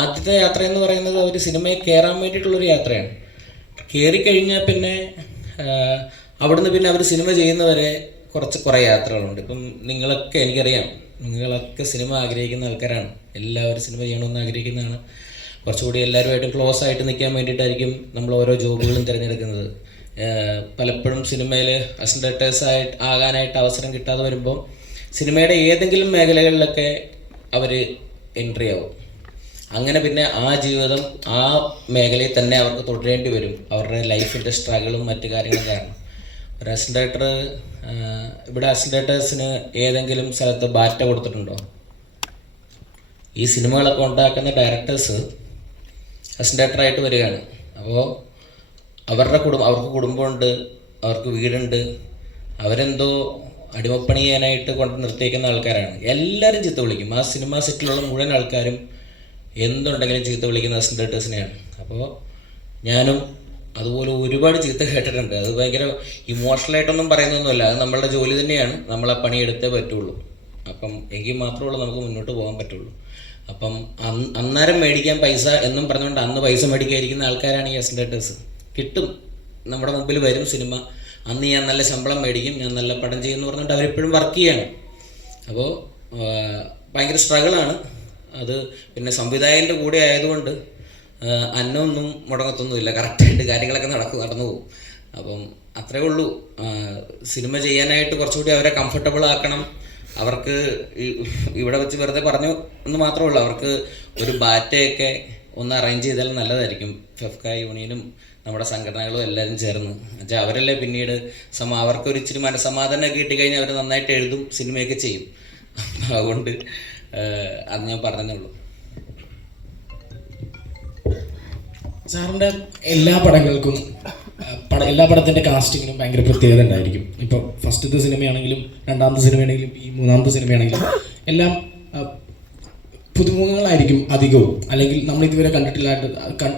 ആദ്യത്തെ യാത്ര എന്ന് പറയുന്നത് അവർ സിനിമയിൽ കയറാൻ വേണ്ടിയിട്ടുള്ളൊരു യാത്രയാണ്. കയറിക്കഴിഞ്ഞാൽ പിന്നെ അവിടുന്ന് പിന്നെ അവർ സിനിമ ചെയ്യുന്നവരെ കുറേ യാത്രകളുണ്ട്. ഇപ്പം നിങ്ങളൊക്കെ എനിക്കറിയാം, നിങ്ങളൊക്കെ സിനിമ ആഗ്രഹിക്കുന്ന ആൾക്കാരാണ്. എല്ലാവരും സിനിമ ചെയ്യണമെന്ന് ആഗ്രഹിക്കുന്നതാണ്. കുറച്ചുകൂടി എല്ലാവരുമായിട്ട് ക്ലോസ് ആയിട്ട് നിൽക്കാൻ വേണ്ടിയിട്ടായിരിക്കും നമ്മൾ ഓരോ ജോബുകളും തിരഞ്ഞെടുക്കുന്നത്. പലപ്പോഴും സിനിമയിൽ അസിസ്റ്റന്റ് ഡയറക്ടേഴ്സ് ആകാനായിട്ട് അവസരം കിട്ടാതെ വരുമ്പോൾ സിനിമയുടെ ഏതെങ്കിലും മേഖലകളിലൊക്കെ അവർ എൻട്രി ആവും. അങ്ങനെ പിന്നെ ആ ജീവിതം ആ മേഖലയിൽ തന്നെ അവർക്ക് തുടരേണ്ടി വരും, അവരുടെ ലൈഫിൻ്റെ സ്ട്രഗിളും മറ്റു കാര്യങ്ങളും കാരണം. ഒരു അസിസ്റ്റന്റ് ഡയറക്ടർ ഇവിടെ അസിസ്റ്റന്റ് ഡയറക്ടേഴ്സിന് ഏതെങ്കിലും സ്ഥലത്ത് ബാറ്റ കൊടുത്തിട്ടുണ്ടോ? ഈ സിനിമകളൊക്കെ ഉണ്ടാക്കുന്ന ഡയറക്ടേഴ്സ് അസിസ്റ്റന്റ് ഡയറക്ടറായിട്ട് വരികയാണ്. അപ്പോൾ അവർക്ക് കുടുംബമുണ്ട്, അവർക്ക് വീടുണ്ട്, അവരെന്തോ അടിമപ്പണി ചെയ്യാനായിട്ട് കൊണ്ട് നിർത്തിയേക്കുന്ന ആൾക്കാരാണ്. എല്ലാവരും ചീത്ത വിളിക്കും. ആ സിനിമ സെറ്റിലുള്ള മുഴുവൻ ആൾക്കാരും എന്തുണ്ടെങ്കിലും ചീത്ത വിളിക്കുന്ന അസിസ്റ്റന്റ് ഡയറക്ടേഴ്സിനെയാണ്. അപ്പോൾ ഞാനും അതുപോലെ ഒരുപാട് ചീത്ത കേട്ടിട്ടുണ്ട്. അത് ഭയങ്കര ഇമോഷണലായിട്ടൊന്നും പറയുന്നൊന്നുമല്ല, അത് നമ്മളുടെ ജോലി തന്നെയാണ്, നമ്മളെ പണിയെടുത്തേ പറ്റുള്ളൂ. അപ്പം എങ്കിൽ മാത്രമേ ഉള്ളൂ നമുക്ക് മുന്നോട്ട് പോകാൻ പറ്റുള്ളൂ. അപ്പം അന്നേരം മേടിക്കാൻ പൈസ എന്നും പറഞ്ഞുകൊണ്ട് അന്ന് പൈസ മേടിക്കാതിരിക്കുന്ന ആൾക്കാരാണ് ഈ അസിസ്റ്റന്റ് ഡയറക്ടേഴ്സ്. കിട്ടും, നമ്മുടെ മുമ്പിൽ വരും സിനിമ, അന്ന് ഞാൻ നല്ല ശമ്പളം മേടിക്കും, ഞാൻ നല്ല പടം ചെയ്യുമെന്ന് പറഞ്ഞിട്ട് അവരെപ്പോഴും വർക്ക് ചെയ്യാണ്. അപ്പോൾ ഭയങ്കര സ്ട്രഗിളാണ് അത്. പിന്നെ സംവിധായകൻ്റെ കൂടെ ആയതുകൊണ്ട് അന്നൊന്നും മുടങ്ങത്തൊന്നുമില്ല, കറക്റ്റായിട്ട് കാര്യങ്ങളൊക്കെ നടന്നു പോകും. അപ്പം അത്രേ ഉള്ളൂ. സിനിമ ചെയ്യാനായിട്ട് കുറച്ചുകൂടി അവരെ കംഫർട്ടബിൾ ആക്കണം. അവർക്ക് ഇവിടെ വെച്ച് വെറുതെ പറഞ്ഞു എന്ന് മാത്രമേ ഉള്ളൂ. അവർക്ക് ഒരു ബാറ്റയൊക്കെ ഒന്ന് അറേഞ്ച് ചെയ്താൽ നല്ലതായിരിക്കും. ഫെഫ്ക യൂണിയനും നമ്മുടെ സംഘടനകളും എല്ലാവരും ചേർന്ന് എന്നുവെച്ചാൽ അവരല്ലേ പിന്നീട് അവർക്കൊരു ഇച്ചിരി മനസ്സമാധാനം കിട്ടിക്കഴിഞ്ഞാൽ അവർ നന്നായിട്ട് എഴുതും, സിനിമയൊക്കെ ചെയ്യും. അതുകൊണ്ട് അത് ഞാൻ പറഞ്ഞതേ ഉള്ളൂ. സാറിൻ്റെ എല്ലാ പടങ്ങൾക്കും എല്ലാ പടത്തിൻ്റെ കാസ്റ്റിങ്ങിനും ഭയങ്കര പ്രത്യേകത ഉണ്ടായിരിക്കും. ഇപ്പോൾ ഫസ്റ്റത്തെ സിനിമയാണെങ്കിലും രണ്ടാമത്തെ സിനിമയാണെങ്കിലും ഈ മൂന്നാമത്തെ സിനിമയാണെങ്കിലും എല്ലാം പുതുമുഖങ്ങളായിരിക്കും അധികവും. അല്ലെങ്കിൽ നമ്മൾ ഇതുവരെ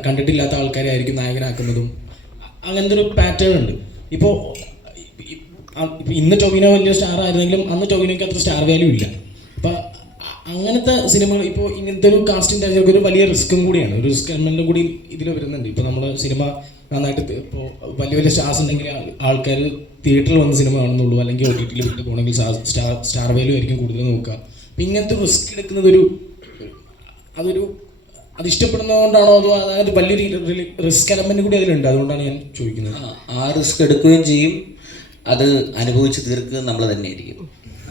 കണ്ടിട്ടില്ലാത്ത ആൾക്കാരെ ആയിരിക്കും നായകനാക്കുന്നതും. അങ്ങനത്തെ ഒരു പാറ്റേൺ ഉണ്ട്. ഇപ്പോൾ ഇന്ന് ടൊവിനോ വലിയ സ്റ്റാർ ആയിരുന്നെങ്കിലും അന്ന് ടൊവിനോയ്ക്ക് അത്ര സ്റ്റാർ വാല്യൂ ഇല്ല. അപ്പം അങ്ങനത്തെ സിനിമകൾ ഇപ്പോൾ ഇങ്ങനത്തെ ഒരു കാസ്റ്റിംഗ് ഒരു വലിയ റിസ്ക്കും കൂടിയാണ്, ഒരു റിസ്ക് എലമെൻറ്റും കൂടി ഇതിൽ വരുന്നുണ്ട്. ഇപ്പോൾ നമ്മുടെ സിനിമ നന്നായിട്ട് ഇപ്പോൾ വലിയ വലിയ സ്റ്റാർസ് ഉണ്ടെങ്കിൽ ആൾക്കാർ തിയേറ്ററിൽ വന്ന് സിനിമ കാണുന്നുള്ളൂ, അല്ലെങ്കിൽ OTT വിട്ട് പോകണമെങ്കിൽ സ്റ്റാർ വാല്യൂ ആയിരിക്കും കൂടുതൽ നോക്കുക. അപ്പം ഇങ്ങനത്തെ റിസ്ക് എടുക്കുന്നത് അത് ഇഷ്ടപ്പെടുന്നതുകൊണ്ടാണോ അതോ അതായത് വലിയൊരു റിസ്ക് എലമെന്റ് കൂടി അതിലുണ്ട്, അതുകൊണ്ടാണ് ഞാൻ ചോദിക്കുന്നത്. ആ റിസ്ക് എടുക്കുകയും ചെയ്യും, അത് അനുഭവിച്ച് തീർക്കുക നമ്മൾ തന്നെയായിരിക്കും.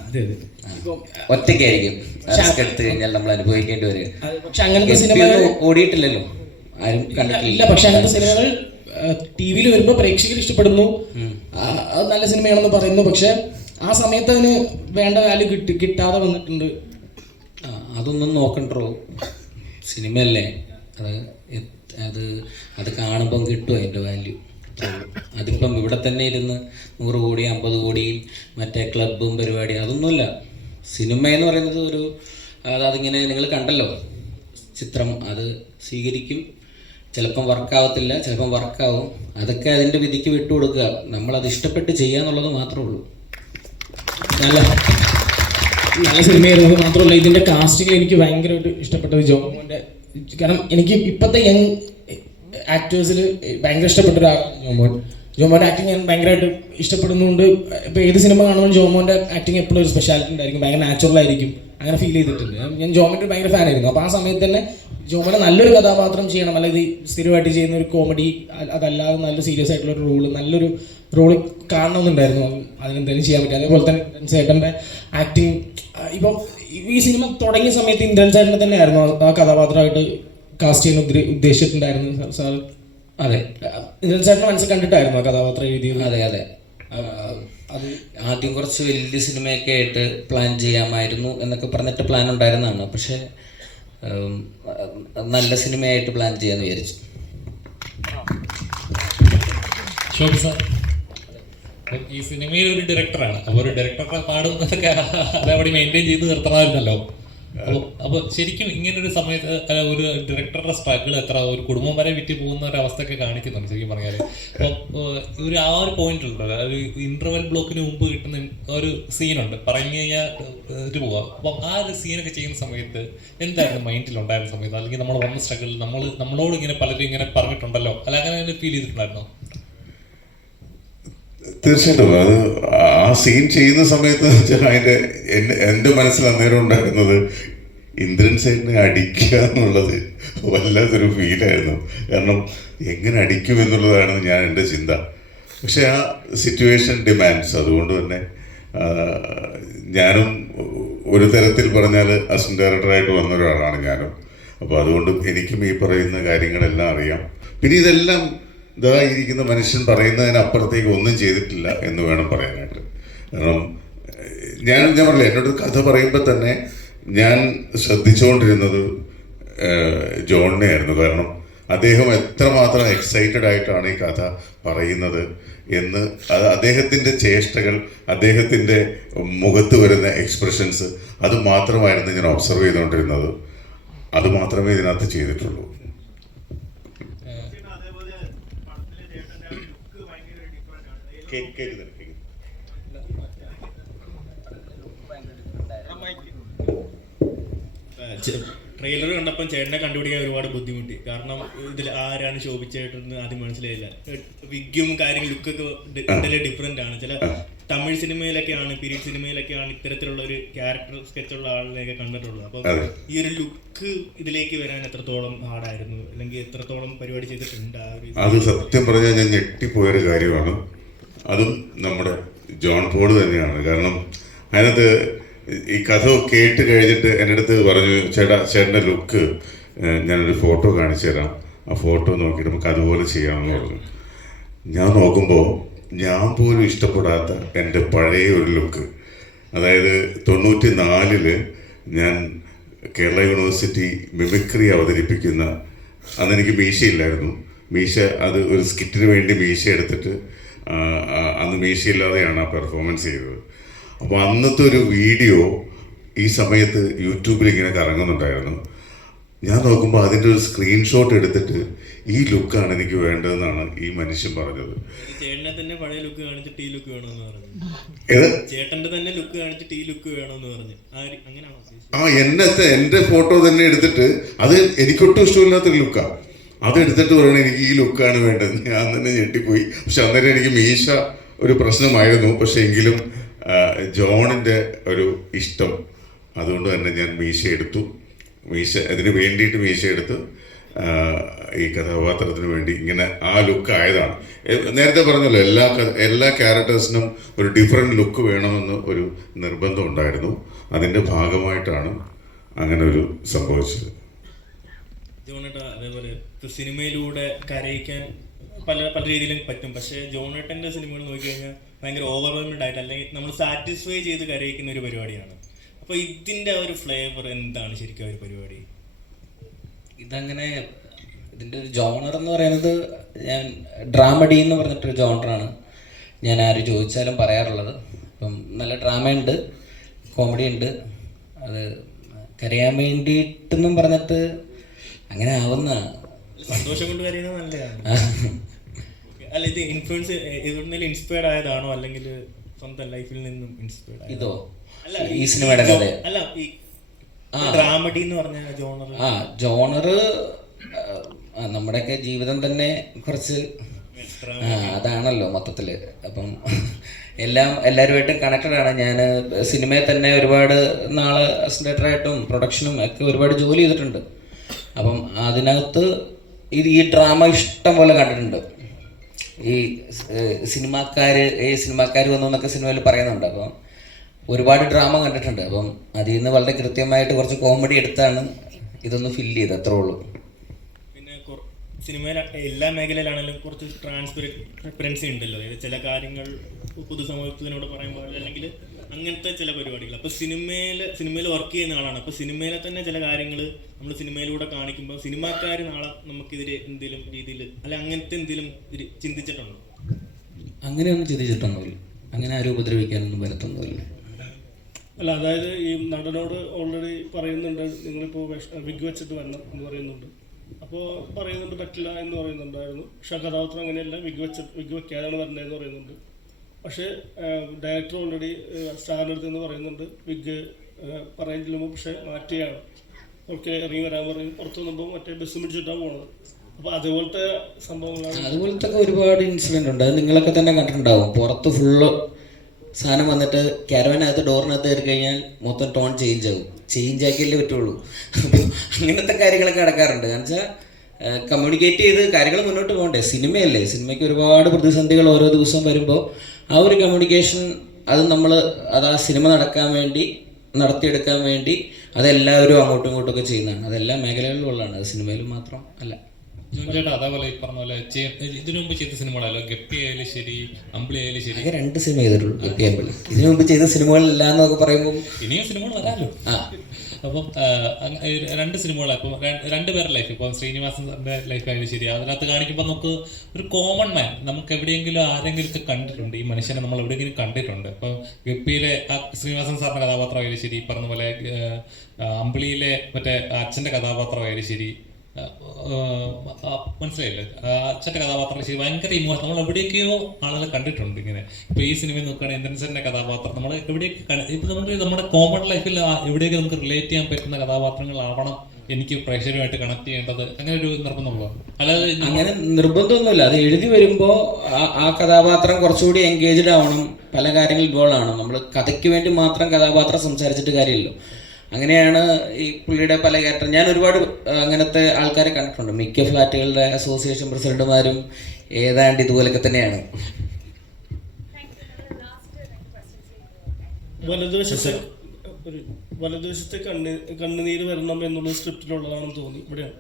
അതെ അതെ, ഒറ്റയ്ക്കായിരിക്കും റിസ്ക് എടുത്തു കഴിഞ്ഞാൽ നമ്മൾ അനുഭവിക്കേണ്ടി വരിക. പക്ഷെ അങ്ങനത്തെ സിനിമകൾ ഓടിയിട്ടില്ലല്ലോ, ആരും കണ്ടിട്ടില്ല. പക്ഷെ അങ്ങനത്തെ സിനിമകൾ TV-യിൽ വരുമ്പോൾ പ്രേക്ഷകർ ഇഷ്ടപ്പെടുന്നു, അത് നല്ല സിനിമയാണെന്ന് പറയുന്നു. പക്ഷെ ആ സമയത്ത് അതിന് വേണ്ട വാല്യൂ കിട്ടാതെ വന്നിട്ടുണ്ട്. അതൊന്നും നോക്കണ്ടോ, സിനിമയല്ലേ, അത് കാണുമ്പം കിട്ടും അതിൻ്റെ വാല്യൂ. അതിപ്പം ഇവിടെ തന്നെ ഇരുന്ന് 100 കോടി 50 കോടിയും മറ്റേ ക്ലബും പരിപാടി അതൊന്നുമില്ല. സിനിമ എന്ന് പറയുന്നത് അതിങ്ങനെ നിങ്ങൾ കണ്ടല്ലോ ചിത്രം, അത് സ്വീകരിക്കും. ചിലപ്പം വർക്കാവത്തില്ല, ചിലപ്പം വർക്കാവും. അതൊക്കെ അതിൻ്റെ വിധിക്ക് വിട്ടുകൊടുക്കുക. നമ്മളത് ഇഷ്ടപ്പെട്ട് ചെയ്യുക എന്നുള്ളത് മാത്രമേ ഉള്ളൂ. നല്ല നല്ല സിനിമയായിരുന്നു. മാത്രമല്ല ഇതിൻ്റെ കാസ്റ്റിംഗ് എനിക്ക് ഭയങ്കരമായിട്ട് ഇഷ്ടപ്പെട്ടത് ജോമോൻ്റെ. കാരണം എനിക്ക് ഇപ്പോഴത്തെ യങ് ആക്ടേഴ്സിൽ ഭയങ്കര ഇഷ്ടപ്പെട്ട ഒരാളാണ് ജോമോൻ്റെ ആക്ടിങ് ഞാൻ ഭയങ്കരമായിട്ട് ഇഷ്ടപ്പെടുന്നുണ്ട്. ഇപ്പോൾ ഏത് സിനിമ കാണുമ്പോൾ ജോമോൻ്റെ ആക്ടിങ് എപ്പോഴും ഒരു സ്പെഷ്യാലിറ്റി ഉണ്ടായിരിക്കും, ഭയങ്കര നാച്ചുറൽ ആയിരിക്കും. അങ്ങനെ ഫീൽ ചെയ്തിട്ടുണ്ട്. ഞാൻ ജോമോൻ്റെ ഭയങ്കര ഫാനായിരുന്നു. അപ്പോൾ ആ സമയത്ത് തന്നെ ജോമോനെ നല്ലൊരു കഥാപാത്രം ചെയ്യണം, അല്ലെങ്കിൽ സ്ഥിരമായിട്ട് ചെയ്യുന്ന ഒരു കോമഡി അതല്ലാതെ നല്ല സീരിയസ് ആയിട്ടുള്ള ഒരു റോള്, നല്ലൊരു റോള് കാണണമെന്നുണ്ടായിരുന്നു. അതിനെന്തായാലും ചെയ്യാൻ പറ്റും. അതേപോലെ തന്നെ ഇന്ദ്രൻ ചേട്ടൻ്റെ ആക്ടിങ്, ഇപ്പം ഈ സിനിമ തുടങ്ങിയ സമയത്ത് ഇന്ദ്രൻ ചേട്ടനെ തന്നെയായിരുന്നു ആ കഥാപാത്രമായിട്ട് കാസ്റ്റ് ചെയ്യാൻ ഉദ്ദേശിച്ചിട്ടുണ്ടായിരുന്നു സാർ. അതെ, ഇന്ദ്രൻ ചേട്ടനെ മനസ്സിൽ കണ്ടിട്ടായിരുന്നു ആ കഥാപാത്രം എഴുതിയത്. അതെ അതെ. അത് ആദ്യം കുറച്ച് വലിയ സിനിമയൊക്കെ ആയിട്ട് പ്ലാൻ ചെയ്യാമായിരുന്നു എന്നൊക്കെ പറഞ്ഞിട്ട് പ്ലാൻ ഉണ്ടായിരുന്നതാണ്. പക്ഷേ നല്ല സിനിമയായിട്ട് പ്ലാൻ ചെയ്യാമെന്ന് വിചാരിച്ചു. ശോഭി സാർ ഈ സിനിമയിൽ ഒരു ഡയറക്ടറാണ്. അപ്പോൾ ഒരു ഡയറക്ടറുടെ പാടും അതൊക്കെ അതേപടി മെയിൻറ്റെയിൻ ചെയ്ത് നിർത്തണമായിരുന്നല്ലോ. അപ്പോൾ ശരിക്കും ഇങ്ങനൊരു സമയത്ത് ഒരു ഡയറക്ടറുടെ സ്ട്രഗിൾ എത്ര ഒരു കുടുംബം വരെ വിറ്റ് പോകുന്ന ഒരു അവസ്ഥയൊക്കെ കാണിക്കുന്നുണ്ട് ശരിക്കും പറഞ്ഞാൽ. അപ്പോൾ ഒരു ആ ഒരു പോയിന്റ് ഉണ്ടല്ലോ, ഒരു ഇന്റർവെൽ ബ്ലോക്കിന് മുമ്പ് കിട്ടുന്ന ഒരു സീനുണ്ട്, പറഞ്ഞു കഴിഞ്ഞാൽ ഒരു പോവാം. അപ്പം ആ ഒരു സീനൊക്കെ ചെയ്യുന്ന സമയത്ത് എന്തായിരുന്നു മൈൻഡിലുണ്ടായിരുന്ന സമയത്ത്, അല്ലെങ്കിൽ നമ്മൾ വന്ന സ്ട്രഗിൾ നമ്മളോട് ഇങ്ങനെ പലരും ഇങ്ങനെ പറഞ്ഞിട്ടുണ്ടല്ലോ, അല്ല അങ്ങനെ ഫീൽ ചെയ്തിട്ടുണ്ടായിരുന്നോ? തീർച്ചയായിട്ടും അത് ആ സീൻ ചെയ്യുന്ന സമയത്ത് വെച്ചാൽ അതിൻ്റെ എൻ്റെ മനസ്സിൽ അന്നേരം ഉണ്ടായിരുന്നത് ഇന്ദ്രൻ സേനെ അടിക്കുക എന്നുള്ളത് വല്ലാത്തൊരു ഫീലായിരുന്നു. കാരണം എങ്ങനെ അടിക്കും എന്നുള്ളതാണ് ഞാൻ എൻ്റെ ചിന്ത. പക്ഷെ ആ സിറ്റുവേഷൻ ഡിമാൻഡ്സ്, അതുകൊണ്ട് തന്നെ ഞാനും ഒരു തരത്തിൽ പറഞ്ഞാൽ അസിസ്റ്റന്റ് ഡയറക്ടറായിട്ട് വന്ന ഒരാളാണ് ഞാനും. അപ്പോൾ അതുകൊണ്ട് എനിക്കും ഈ പറയുന്ന കാര്യങ്ങളെല്ലാം അറിയാം. പിന്നെ ഇതെല്ലാം ഇതായിരിക്കുന്ന മനുഷ്യൻ പറയുന്നതിനപ്പുറത്തേക്ക് ഒന്നും ചെയ്തിട്ടില്ല എന്ന് വേണം പറയാനായിട്ട്. കാരണം ഞാൻ പറഞ്ഞില്ല, എന്നോട് കഥ പറയുമ്പോൾ തന്നെ ഞാൻ ശ്രദ്ധിച്ചുകൊണ്ടിരുന്നത് ജോണിനെ ആയിരുന്നു. കാരണം അദ്ദേഹം എത്രമാത്രം എക്സൈറ്റഡ് ആയിട്ടാണ് ഈ കഥ പറയുന്നത് എന്ന്, അത് അദ്ദേഹത്തിൻ്റെ ചേഷ്ടകൾ, അദ്ദേഹത്തിൻ്റെ മുഖത്ത് വരുന്ന എക്സ്പ്രഷൻസ്, അത് മാത്രമായിരുന്നു ഞാൻ ഒബ്സർവ് ചെയ്തുകൊണ്ടിരുന്നത്. അത് മാത്രമേ ഇതിനകത്ത് ചെയ്തിട്ടുള്ളൂ. ട്രെയിലർ കണ്ടപ്പോൾ ചേട്ടനെ കണ്ടുപിടിക്കാൻ ഒരുപാട് ബുദ്ധിമുട്ടി. കാരണം ഇതിൽ ആരാണ് ശോഭിച്ചേട്ടെന്ന് ആദ്യം മനസ്സിലായില്ല. വിഗ്ഗും കാര്യങ്ങളും ലുക്കൊക്കെ ഇതിൽ ഡിഫറെൻ്റ് ആണ്. ചില തമിഴ് സിനിമയിലൊക്കെയാണ്, പീരീഡ് സിനിമയിലൊക്കെയാണ് ഇത്തരത്തിലുള്ള ഒരു ക്യാരക്ടർ സ്കെച്ചുള്ള ആളിനെയൊക്കെ കണ്ടിട്ടുള്ളത്. അപ്പോൾ ഈ ഒരു ലുക്ക് ഇതിലേക്ക് വരാൻ എത്രത്തോളം ഹാർഡായിരുന്നു, അല്ലെങ്കിൽ എത്രത്തോളം പരിപാടി ചെയ്തിട്ടുണ്ട്? അത് സത്യം പറഞ്ഞാൽ ഞാൻ ഞെട്ടിപ്പോയൊരു കാര്യമാണ്. അതും നമ്മുടെ ജോൺ പോൾ തന്നെയാണ്. കാരണം അതിനകത്ത് ഈ കഥ കേട്ട് കഴിഞ്ഞിട്ട് എൻ്റെ അടുത്ത് പറഞ്ഞു, ചേട്ടൻ്റെ ലുക്ക് ഞാനൊരു ഫോട്ടോ കാണിച്ചു തരാം, ആ ഫോട്ടോ നോക്കിയിട്ട് നമുക്ക് അതുപോലെ ചെയ്യാമെന്ന് പറഞ്ഞു. ഞാൻ നോക്കുമ്പോൾ ഞാൻ പോലും ഇഷ്ടപ്പെടാത്ത എൻ്റെ പഴയ ഒരു ലുക്ക്, അതായത് 94 ഞാൻ കേരള യൂണിവേഴ്സിറ്റി മിമിക്രി അവതരിപ്പിക്കുന്ന, അന്നെനിക്ക് മീശയില്ലായിരുന്നു. മീശ അത് ഒരു സ്കിറ്റിന് വേണ്ടി മീശ എടുത്തിട്ട് അന്ന് മീശയില്ലാതെയാണ് ആ പെർഫോമൻസ് ചെയ്തത്. അപ്പോൾ അന്നത്തെ ഒരു വീഡിയോ ഈ സമയത്ത് യൂട്യൂബിൽ ഇങ്ങനെ കറങ്ങുന്നുണ്ടായിരുന്നു. ഞാൻ നോക്കുമ്പോൾ അതിൻ്റെ ഒരു സ്ക്രീൻഷോട്ട് എടുത്തിട്ട് ഈ ലുക്കാണ് എനിക്ക് വേണ്ടതെന്നാണ് ഈ മനുഷ്യൻ പറഞ്ഞത്. ചേട്ടനെ തന്നെ പഴയ ലുക്ക് കാണിച്ചിട്ട് ഈ ലുക്ക് വേണമെന്ന് പറഞ്ഞു. ചേട്ടൻ്റെ തന്നെ ലുക്ക് കാണിച്ചിട്ട് ഈ ലുക്ക് വേണമെന്ന് പറഞ്ഞു. അങ്ങനെയാണോ? എൻ്റെ ഫോട്ടോ തന്നെ എടുത്തിട്ട്, അത് എനിക്കൊട്ടും ഇഷ്ടമില്ലാത്തൊരു ലുക്കാണ്, അതെടുത്തിട്ട് പറയണത് എനിക്ക് ഈ ലുക്കാണ് വേണ്ടത്. ഞാൻ തന്നെ ഞെട്ടിപ്പോയി. പക്ഷെ അന്നേരം എനിക്ക് മീശ ഒരു പ്രശ്നമായിരുന്നു. പക്ഷെ എങ്കിലും ജോണിൻ്റെ ഒരു ഇഷ്ടം, അതുകൊണ്ട് തന്നെ ഞാൻ മീശ എടുത്തു. അതിന് വേണ്ടിയിട്ട് മീശ എടുത്ത് ഈ കഥാപാത്രത്തിന് വേണ്ടി ഇങ്ങനെ ആ ലുക്ക് ആയതാണ്. നേരത്തെ പറഞ്ഞല്ലോ, എല്ലാ ക്യാരക്ടേഴ്സിനും ഒരു ഡിഫറെൻറ്റ് ലുക്ക് വേണമെന്ന് ഒരു നിർബന്ധം ഉണ്ടായിരുന്നു. അതിൻ്റെ ഭാഗമായിട്ടാണ് അങ്ങനെ ഒരു സംഭവിച്ചത്. ജോണേട്ട അതേപോലെ സിനിമയിലൂടെ കരയിക്കാൻ പല രീതിയിലും പറ്റും. പക്ഷേ ജോണേട്ടൻ്റെ സിനിമകൾ നോക്കിക്കഴിഞ്ഞാൽ ഭയങ്കര ഓവർവെൽമഡ് ആയിട്ട്, അല്ലെങ്കിൽ നമ്മൾ സാറ്റിസ്ഫൈ ചെയ്ത് കരയിക്കുന്ന ഒരു പരിപാടിയാണ്. അപ്പോൾ ഇതിൻ്റെ ഒരു ഫ്ലേവർ എന്താണ് ശരിക്കും ഒരു പരിപാടി? ഇതങ്ങനെ ഇതിൻ്റെ ഒരു ജോണർ എന്ന് പറയുന്നത്, ഞാൻ ഡ്രാമഡി എന്ന് പറഞ്ഞിട്ടൊരു ജോണറാണ് ഞാൻ ആര് ചോദിച്ചാലും പറയാറുള്ളത്. അപ്പം നല്ല ഡ്രാമയുണ്ട്, കോമഡി ഉണ്ട്. അത് കരയാൻ വേണ്ടിയിട്ടെന്നും പറഞ്ഞിട്ട് അങ്ങനെ ആവുന്നതാണ്. സന്തോഷം കൊണ്ട് കരയുന്നത് നല്ലതാണ്. അല്ല, ഇത് ഇൻഫ്ലുവൻസ് എവിടുന്നേലും ഇൻസ്പയർഡ് ആയതാണോ അല്ലെങ്കിൽ സ്വന്തം ലൈഫിൽ നിന്നും ഇൻസ്പയർഡ് ആയതോ? ഇതോ അല്ല, ഈ സിനിമയുടെ കഥ അല്ല, ഈ ഡ്രാമഡി എന്ന് പറഞ്ഞ ജോണറ് നമ്മുടെയൊക്കെ ജീവിതം തന്നെ കുറച്ച് അതാണല്ലോ മൊത്തത്തില്. അപ്പം എല്ലാവരുമായിട്ടും കണക്റ്റഡ് ആണ്. ഞാൻ സിനിമയിൽ തന്നെ ഒരുപാട് നാള് അസിസ്റ്റൻ്റായിട്ടും പ്രൊഡക്ഷനും ഒക്കെ ഒരുപാട് ജോലി ചെയ്തിട്ടുണ്ട്. അപ്പം അതിനകത്ത് ഈ ഡ്രാമ ഇഷ്ടം പോലെ കണ്ടിട്ടുണ്ട്. ഈ സിനിമാക്കാർ വന്നു എന്നൊക്കെ സിനിമയിൽ പറയുന്നുണ്ട്. അപ്പം ഒരുപാട് ഡ്രാമ കണ്ടിട്ടുണ്ട്. അപ്പം അതിൽ നിന്ന് വളരെ കൃത്യമായിട്ട് കുറച്ച് കോമഡി എടുത്താണ് ഇതൊന്ന് ഫില്ല് ചെയ്ത്, അത്രേ ഉള്ളൂ. പിന്നെ സിനിമയിൽ എല്ലാ മേഖലയിലാണെങ്കിലും കുറച്ച് ട്രാൻസ്പെറൻസി ഉണ്ടല്ലോ. അതായത് ചില കാര്യങ്ങൾ പൊതുസമൂഹത്തിനോട് പറയുമ്പോൾ അല്ലെങ്കിൽ അങ്ങനത്തെ ചില പരിപാടികൾ. അപ്പോൾ സിനിമയിൽ വർക്ക് ചെയ്യുന്ന ആളാണ്. അപ്പോൾ സിനിമയിലെ തന്നെ ചില കാര്യങ്ങൾ നമ്മൾ സിനിമയിലൂടെ കാണിക്കുമ്പോൾ സിനിമാക്കാർ നാളെ നമുക്കെതിരെ എന്തെങ്കിലും രീതിയിൽ അല്ല അങ്ങനത്തെ എന്തെങ്കിലും ചിന്തിച്ചിട്ടുണ്ടോ? അങ്ങനെയൊന്നും ചിന്തിച്ചിട്ടൊന്നുമില്ല. അങ്ങനെ ആരും ഉപദ്രവിക്കാനൊന്നും വരത്തൊന്നുമില്ല. അല്ല, അതായത് ഈ നടനോട് ഓൾറെഡി പറയുന്നുണ്ട് നിങ്ങളിപ്പോൾ വിഗ് വെച്ചിട്ട് വരണം എന്ന് പറയുന്നുണ്ട്. അപ്പോൾ പറയുന്നുണ്ട് പറ്റില്ല എന്ന് പറയുന്നുണ്ടായിരുന്നു. പക്ഷേ കഥാപാത്രം അങ്ങനെയല്ല, വിഗ് വെക്കാതാണ് വരേണ്ടതെന്ന് പറയുന്നുണ്ട്. പക്ഷേ ഡയറക്ടർ ഓൾറെഡി സ്റ്റാറിൻ്റെ അടുത്ത് നിന്ന് പറയുന്നുണ്ട് വിഗ് പറയുന്നില്ല, പക്ഷേ മാറ്റിയാണ്. ഓക്കെ, ഇറങ്ങി വരാൻ പറയും. പുറത്തു നിന്നുമ്പോൾ മറ്റേ ബസ് പിടിച്ചിട്ടാണ് പോകുന്നത്. അപ്പോൾ അതുപോലത്തെ സംഭവങ്ങളാണ്. അതുപോലത്തെ ഒരുപാട് ഇൻസിഡൻ്റ് ഉണ്ട്. അത് നിങ്ങളൊക്കെ തന്നെ കണ്ടിട്ടുണ്ടാവും. പുറത്ത് ഫുള്ള് സാധനം വന്നിട്ട് ക്യാരവനകത്ത് ഡോറിനകത്ത് കയറി കഴിഞ്ഞാൽ മൊത്തം ടോൺ ചേഞ്ച് ആവും. ചേഞ്ച് ആക്കിയല്ലേ പറ്റുള്ളൂ. അപ്പോൾ അങ്ങനത്തെ കാര്യങ്ങളൊക്കെ നടക്കാറുണ്ട്. കാരണം വെച്ചാൽ കമ്മ്യൂണിക്കേറ്റ് ചെയ്ത് കാര്യങ്ങൾ മുന്നോട്ട് പോകണ്ടേ. സിനിമയല്ലേ, സിനിമയ്ക്ക് ഒരുപാട് പ്രതിസന്ധികൾ ഓരോ ദിവസവും വരുമ്പോൾ ആ ഒരു കമ്മ്യൂണിക്കേഷൻ അത് ആ സിനിമ നടത്തിയെടുക്കാൻ വേണ്ടി അതെല്ലാവരും അങ്ങോട്ടും ഇങ്ങോട്ടും ചെയ്യുന്നതാണ്. അതെല്ലാ മേഖലകളിലും ഉള്ളതാണ്, അത് സിനിമയിലും മാത്രം അല്ല. ചേട്ടാ, അതേപോലെ ഈ പറഞ്ഞ പോലെ ഇതിനു മുമ്പ് ചെയ്ത സിനിമകളല്ലോ, ഗപ്പി ആയാലും ശരി, അമ്പിളി ആയാലും ശരി, ആകെ 2 സിനിമ ചെയ്തിട്ടുള്ളൂ, ഗപ്പി അമ്പിളി. ഇതിനു മുമ്പ് ചെയ്ത സിനിമകളില്ല എന്നൊക്കെ പറയുമ്പോൾ ഇനിയും സിനിമകൾ വരാമല്ലോ. അപ്പം 2 സിനിമകളാണ്. ഇപ്പം 2 പേരുടെ ലൈഫ്, ഇപ്പം ശ്രീനിവാസന്റെ ലൈഫായാലും ശരി, അതിനകത്ത് കാണിക്കുമ്പോൾ നമുക്ക് ഒരു കോമൺ മാൻ, നമുക്ക് എവിടെയെങ്കിലും ആരെങ്കിലും ഒക്കെ കണ്ടിട്ടുണ്ട്, ഈ മനുഷ്യനെ നമ്മൾ എവിടെയെങ്കിലും കണ്ടിട്ടുണ്ട്. ഇപ്പം ഗപ്പിയിലെ ശ്രീനിവാസൻ സാറിന്റെ കഥാപാത്രമായാലും ശരി, പറഞ്ഞ പോലെ അമ്പിളിയിലെ മറ്റേ അച്ഛൻ്റെ കഥാപാത്രമായാലും ശരി, മനസ്സിലായില്ലേ, അച്ഛൻ്റെ കഥാപാത്രം ശരി, ഭയങ്കര ഇമോഷൻ. നമ്മൾ എവിടെയൊക്കെയോ ആളുകളെ കണ്ടിട്ടുണ്ട് ഇങ്ങനെ. ഇപ്പോൾ ഈ സിനിമയിൽ നോക്കുകയാണെങ്കിൽ ഇന്ദ്രൻസിൻ്റെ കഥാപാത്രം നമ്മൾ എവിടെയൊക്കെ ഇപ്പം നമുക്ക് നമ്മുടെ കോമൺ ലൈഫിൽ എവിടെയൊക്കെ നമുക്ക് റിലേറ്റ് ചെയ്യാൻ പറ്റുന്ന കഥാപാത്രങ്ങളാവണം എനിക്ക് പ്രേക്ഷകരുമായിട്ട് കണക്ട് ചെയ്യേണ്ടത്. അങ്ങനെ ഒരു നിർബന്ധമുള്ളൂ. അല്ലാതെ അങ്ങനെ നിർബന്ധമൊന്നുമില്ല. അത് എഴുതി വരുമ്പോൾ ആ കഥാപാത്രം കുറച്ചുകൂടി എൻഗേജ്ഡ് ആവണം, പല കാര്യങ്ങൾ ഇൻവോൾവ് ആവണം. നമ്മൾ കഥയ്ക്ക് വേണ്ടി മാത്രം കഥാപാത്രം സംസാരിച്ചിട്ട് കാര്യമില്ലല്ലോ. അങ്ങനെയാണ് ഈ പുള്ളിയുടെ പല ക്യാരക്ടർ. ഞാൻ ഒരുപാട് അങ്ങനത്തെ ആൾക്കാരെ കണ്ടിട്ടുണ്ട്. മിക്ക ഫ്ലാറ്റുകളുടെ അസോസിയേഷൻ പ്രസിഡന്റുമാരും ഏതാണ്ട് ഇതുപോലൊക്കെ തന്നെയാണ്. വലതുവശത്തെ കണ്ണുനീര് വരണം എന്നുള്ള സ്ക്രിപ്റ്റിലുള്ളതാണെന്ന് തോന്നി. ഇവിടെയാണ്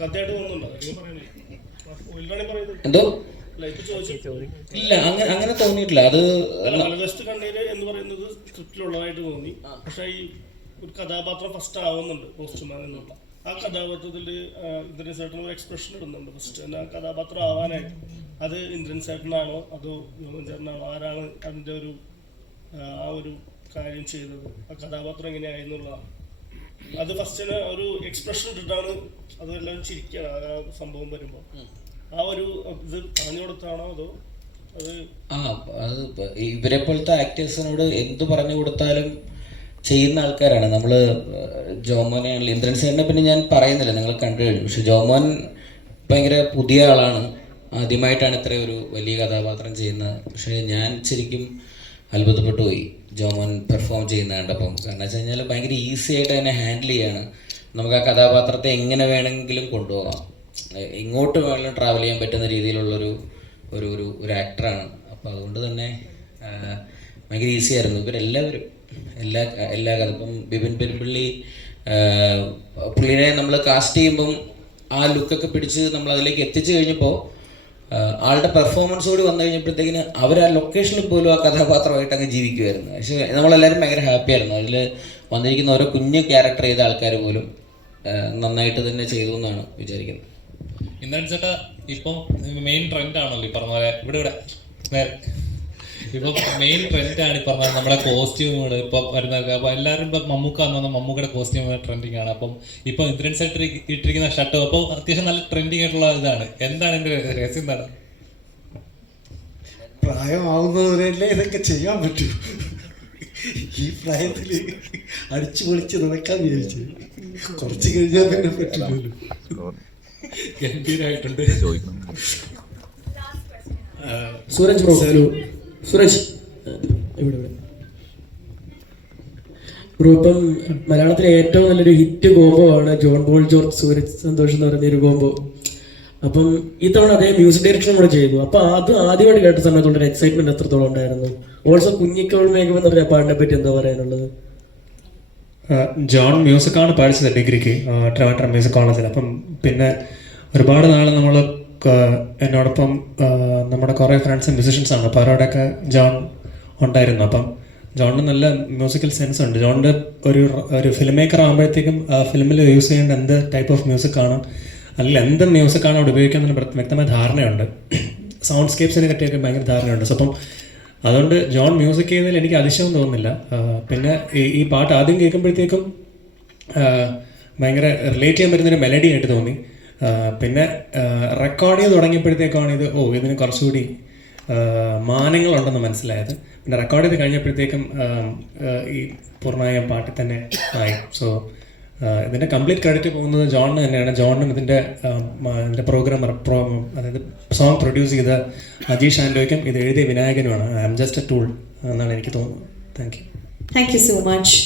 കഥയായിട്ട് തോന്നുന്നുണ്ടോ? എന്തോ ഇല്ല, അങ്ങനെ തോന്നിയിട്ടില്ല. അത് വലതുവശത്ത് കണ്ണീര് എന്ന് പറയുന്നത് സ്ക്രിപ്റ്റിലുള്ളതായിട്ട് തോന്നി. പക്ഷെ ഈ ഒരു കഥാപാത്രം ഫസ്റ്റ് ആവുന്നുണ്ട്, പോസ്റ്റ്മാൻ എന്നുള്ള ആ കഥാപാത്രത്തിൽ ഇന്ദ്രൻ ചേട്ടൻ ഒരു എക്സ്പ്രഷൻ ഇടുന്നുണ്ട് ഫസ്റ്റ് തന്നെ ആ കഥാപാത്രം ആവാനായിട്ട്. അത് ഇന്ദ്രൻ ചേട്ടനാണോ അതോ യോമൻ ചേട്ടനാണോ, ആരാണ് അതിൻ്റെ ആ ഒരു കാര്യം ചെയ്തത്, ആ കഥാപാത്രം എങ്ങനെയായിരുന്നുള്ളതാണ്. അത് ഫസ്റ്റ് തന്നെ ഒരു എക്സ്പ്രഷൻ ഇട്ടിട്ടാണ് അതെല്ലാം ചിരിക്കുക ആ സംഭവം വരുമ്പോൾ. ആ ഒരു ഇത് പറഞ്ഞു കൊടുത്താണോ അതോ അത് ഇവരെ പോലത്തെ ആക്ടേഴ്സിനോട് എന്ത് പറഞ്ഞു കൊടുത്താലും ചെയ്യുന്ന ആൾക്കാരാണ്. നമ്മൾ ജോമോനെ ഇന്ദ്രൻ സേനെ പിന്നെ ഞാൻ പറയുന്നില്ല, നിങ്ങൾ കണ്ടു കഴിഞ്ഞു. പക്ഷെ ജോമോൻ ഭയങ്കര പുതിയ ആളാണ്, ആദ്യമായിട്ടാണ് ഇത്രയും ഒരു വലിയ കഥാപാത്രം ചെയ്യുന്നത്. പക്ഷേ ഞാൻ ശരിക്കും അത്ഭുതപ്പെട്ടു പോയി ജോമോൻ പെർഫോം ചെയ്യുന്ന കണ്ടപ്പം. കാരണം വെച്ച് കഴിഞ്ഞാൽ ഭയങ്കര ഈസി ആയിട്ട് തന്നെ ഹാൻഡിൽ ചെയ്യാണ്. നമുക്ക് ആ കഥാപാത്രത്തെ എങ്ങനെ വേണമെങ്കിലും കൊണ്ടുപോകാം, എങ്ങോട്ട് വേണമെങ്കിലും ട്രാവൽ ചെയ്യാൻ പറ്റുന്ന രീതിയിലുള്ളൊരു ഒരു ആക്ടറാണ്. അപ്പോൾ അതുകൊണ്ട് തന്നെ ഭയങ്കര ഈസി ആയിരുന്നു. ഇവരെല്ലാവരും എല്ലാ കഥ ഇപ്പം ബിപിൻ പെരുമ്പള്ളി പുള്ളിനെ നമ്മൾ കാസ്റ്റ് ചെയ്യുമ്പം ആ ലുക്കൊക്കെ പിടിച്ച് നമ്മൾ അതിലേക്ക് എത്തിച്ചു കഴിഞ്ഞപ്പോൾ ആളുടെ പെർഫോമൻസ് കൂടി വന്നു കഴിഞ്ഞപ്പോഴത്തേക്കിന് അവർ ആ ലൊക്കേഷനിൽ പോലും ആ കഥാപാത്രമായിട്ട് അങ്ങ് ജീവിക്കുമായിരുന്നു. പക്ഷേ നമ്മളെല്ലാവരും ഭയങ്കര ഹാപ്പി ആയിരുന്നു. അതിൽ വന്നിരിക്കുന്ന ഓരോ കുഞ്ഞു ക്യാരക്ടർ ചെയ്ത ആൾക്കാർ പോലും നന്നായിട്ട് തന്നെ ചെയ്തു എന്നാണ് വിചാരിക്കുന്നത്. ഇന്ദ്രൻ ചേട്ടാ, ഇപ്പം മെയിൻ ട്രെൻഡ് ആണല്ലോ ഈ പറഞ്ഞ പോലെ ഇവിടെ നേരെ ഇപ്പൊ മെയിൻ ട്രെൻഡാണ് ഈ പറഞ്ഞത് നമ്മുടെ കോസ്റ്റ്യൂമുകൾ ഇപ്പൊ വരുന്ന. അപ്പൊ എല്ലാവരും ഇപ്പൊ മമ്മൂക്ക വന്ന മമ്മൂക്കയുടെ കോസ്റ്റ്യൂം ട്രെൻഡിങ് ആണ്. അപ്പം ഇപ്പൊ ഇന്ദ്രൻ സെറ്റ് ഇട്ടിരിക്കുന്ന ഷർട്ട് അപ്പോൾ അത്യാവശ്യം നല്ല ട്രെൻഡിങ് ആയിട്ടുള്ള ഇതാണ്. എന്താണ് ഇതിന്റെ രഹസ്യം? എന്താണ്? പ്രായമാവുന്നവരല്ലേ ഇതൊക്കെ ചെയ്യാൻ പറ്റൂ. ഈ പ്രായത്തിൽ അടിച്ചു പൊളിച്ച് നടക്കാൻ വിചാരിച്ചു, കുറച്ച് കഴിഞ്ഞാൽ പിന്നെ പറ്റില്ലല്ലോ. ഗംഭീരമായിട്ടുണ്ട്. സൂരജ് ബ്രോ, സുരേഷ് ബ്രോ, ഇപ്പം മലയാളത്തിലെ ഏറ്റവും നല്ലൊരു ഹിറ്റ് കോംബോ ആണ് John Paul George Sooraj Santhosh എന്ന് പറയുന്ന ഒരു കോംബോ. അപ്പം ഇത്തവണ അതേ മ്യൂസിക് ഡയറക്ഷൻ കൂടെ ചെയ്തു. അപ്പൊ അത് ആദ്യമായിട്ട് കേട്ട സമയത്തുള്ള എക്സൈറ്റ്മെന്റ് എത്രത്തോളം ഉണ്ടായിരുന്നു? ഓൾസോ കുഞ്ഞിക്കോൾ മേഘം എന്ന് പറഞ്ഞ പാട്ടിനെ പറ്റി എന്താ പറയാനുള്ളത്? ജോൺ മ്യൂസിക്കാണ് പഠിച്ചത് ഡിഗ്രിക്ക് ട്രിവാൻഡ്രം മ്യൂസിക് കോളേജിൽ. അപ്പം പിന്നെ ഒരുപാട് നാൾ നമ്മൾ എന്നോടൊപ്പം നമ്മുടെ കുറേ ഫ്രണ്ട്സ് മ്യൂസിഷ്യൻസാണ്. അപ്പോൾ അവരോടൊക്കെ ജോൺ ഉണ്ടായിരുന്നു. അപ്പം ജോണിന് നല്ല മ്യൂസിക്കൽ സെൻസ് ഉണ്ട്. ജോണിൻ്റെ ഒരു ഫിലിം മേക്കർ ആകുമ്പോഴത്തേക്കും ഫിലിമിൽ യൂസ് ചെയ്യേണ്ട എന്ത് ടൈപ്പ് ഓഫ് മ്യൂസിക്കാണ്, അല്ലെങ്കിൽ എന്ത് മ്യൂസിക്കാണ് അവിടെ ഉപയോഗിക്കാമെന്ന് വ്യക്തമായ ധാരണയുണ്ട്. സൗണ്ട് സ്കേപ്സിനെ പറ്റിയൊക്കെ ഭയങ്കര ധാരണയുണ്ട്. സോ അപ്പം അതുകൊണ്ട് ജോൺ മ്യൂസിക് ചെയ്യുന്നതിൽ എനിക്ക് അതിശയം തോന്നുന്നില്ല. പിന്നെ ഈ പാട്ട് ആദ്യം കേൾക്കുമ്പോഴത്തേക്കും ഭയങ്കര റിലേറ്റ് ചെയ്യാൻ പറ്റുന്നൊരു മെലഡി ആയിട്ട് തോന്നി. പിന്നെ റെക്കോർഡ് ചെയ്ത് തുടങ്ങിയപ്പോഴത്തേക്കാണ് ഇതിന് കുറച്ചുകൂടി മാനങ്ങളുണ്ടെന്ന് മനസ്സിലായത്. പിന്നെ റെക്കോർഡ് ചെയ്ത് കഴിഞ്ഞപ്പോഴത്തേക്കും ഈ പൂർണ്ണമായ പാട്ടിൽ തന്നെ ആയി. സോ ഇതിൻ്റെ കംപ്ലീറ്റ് ക്രെഡിറ്റ് പോകുന്നത് ജോണിന് തന്നെയാണ്. ജോണിനും ഇതിൻ്റെ പ്രോഗ്രാം അതായത് സോങ് പ്രൊഡ്യൂസ് ചെയ്ത അജീഷ് ആൻഡോയ്ക്കും ഇത് എഴുതിയ വിനായകനുമാണ്. I am just a tool എന്നാണ് എനിക്ക് തോന്നുന്നത്. Thank you so much.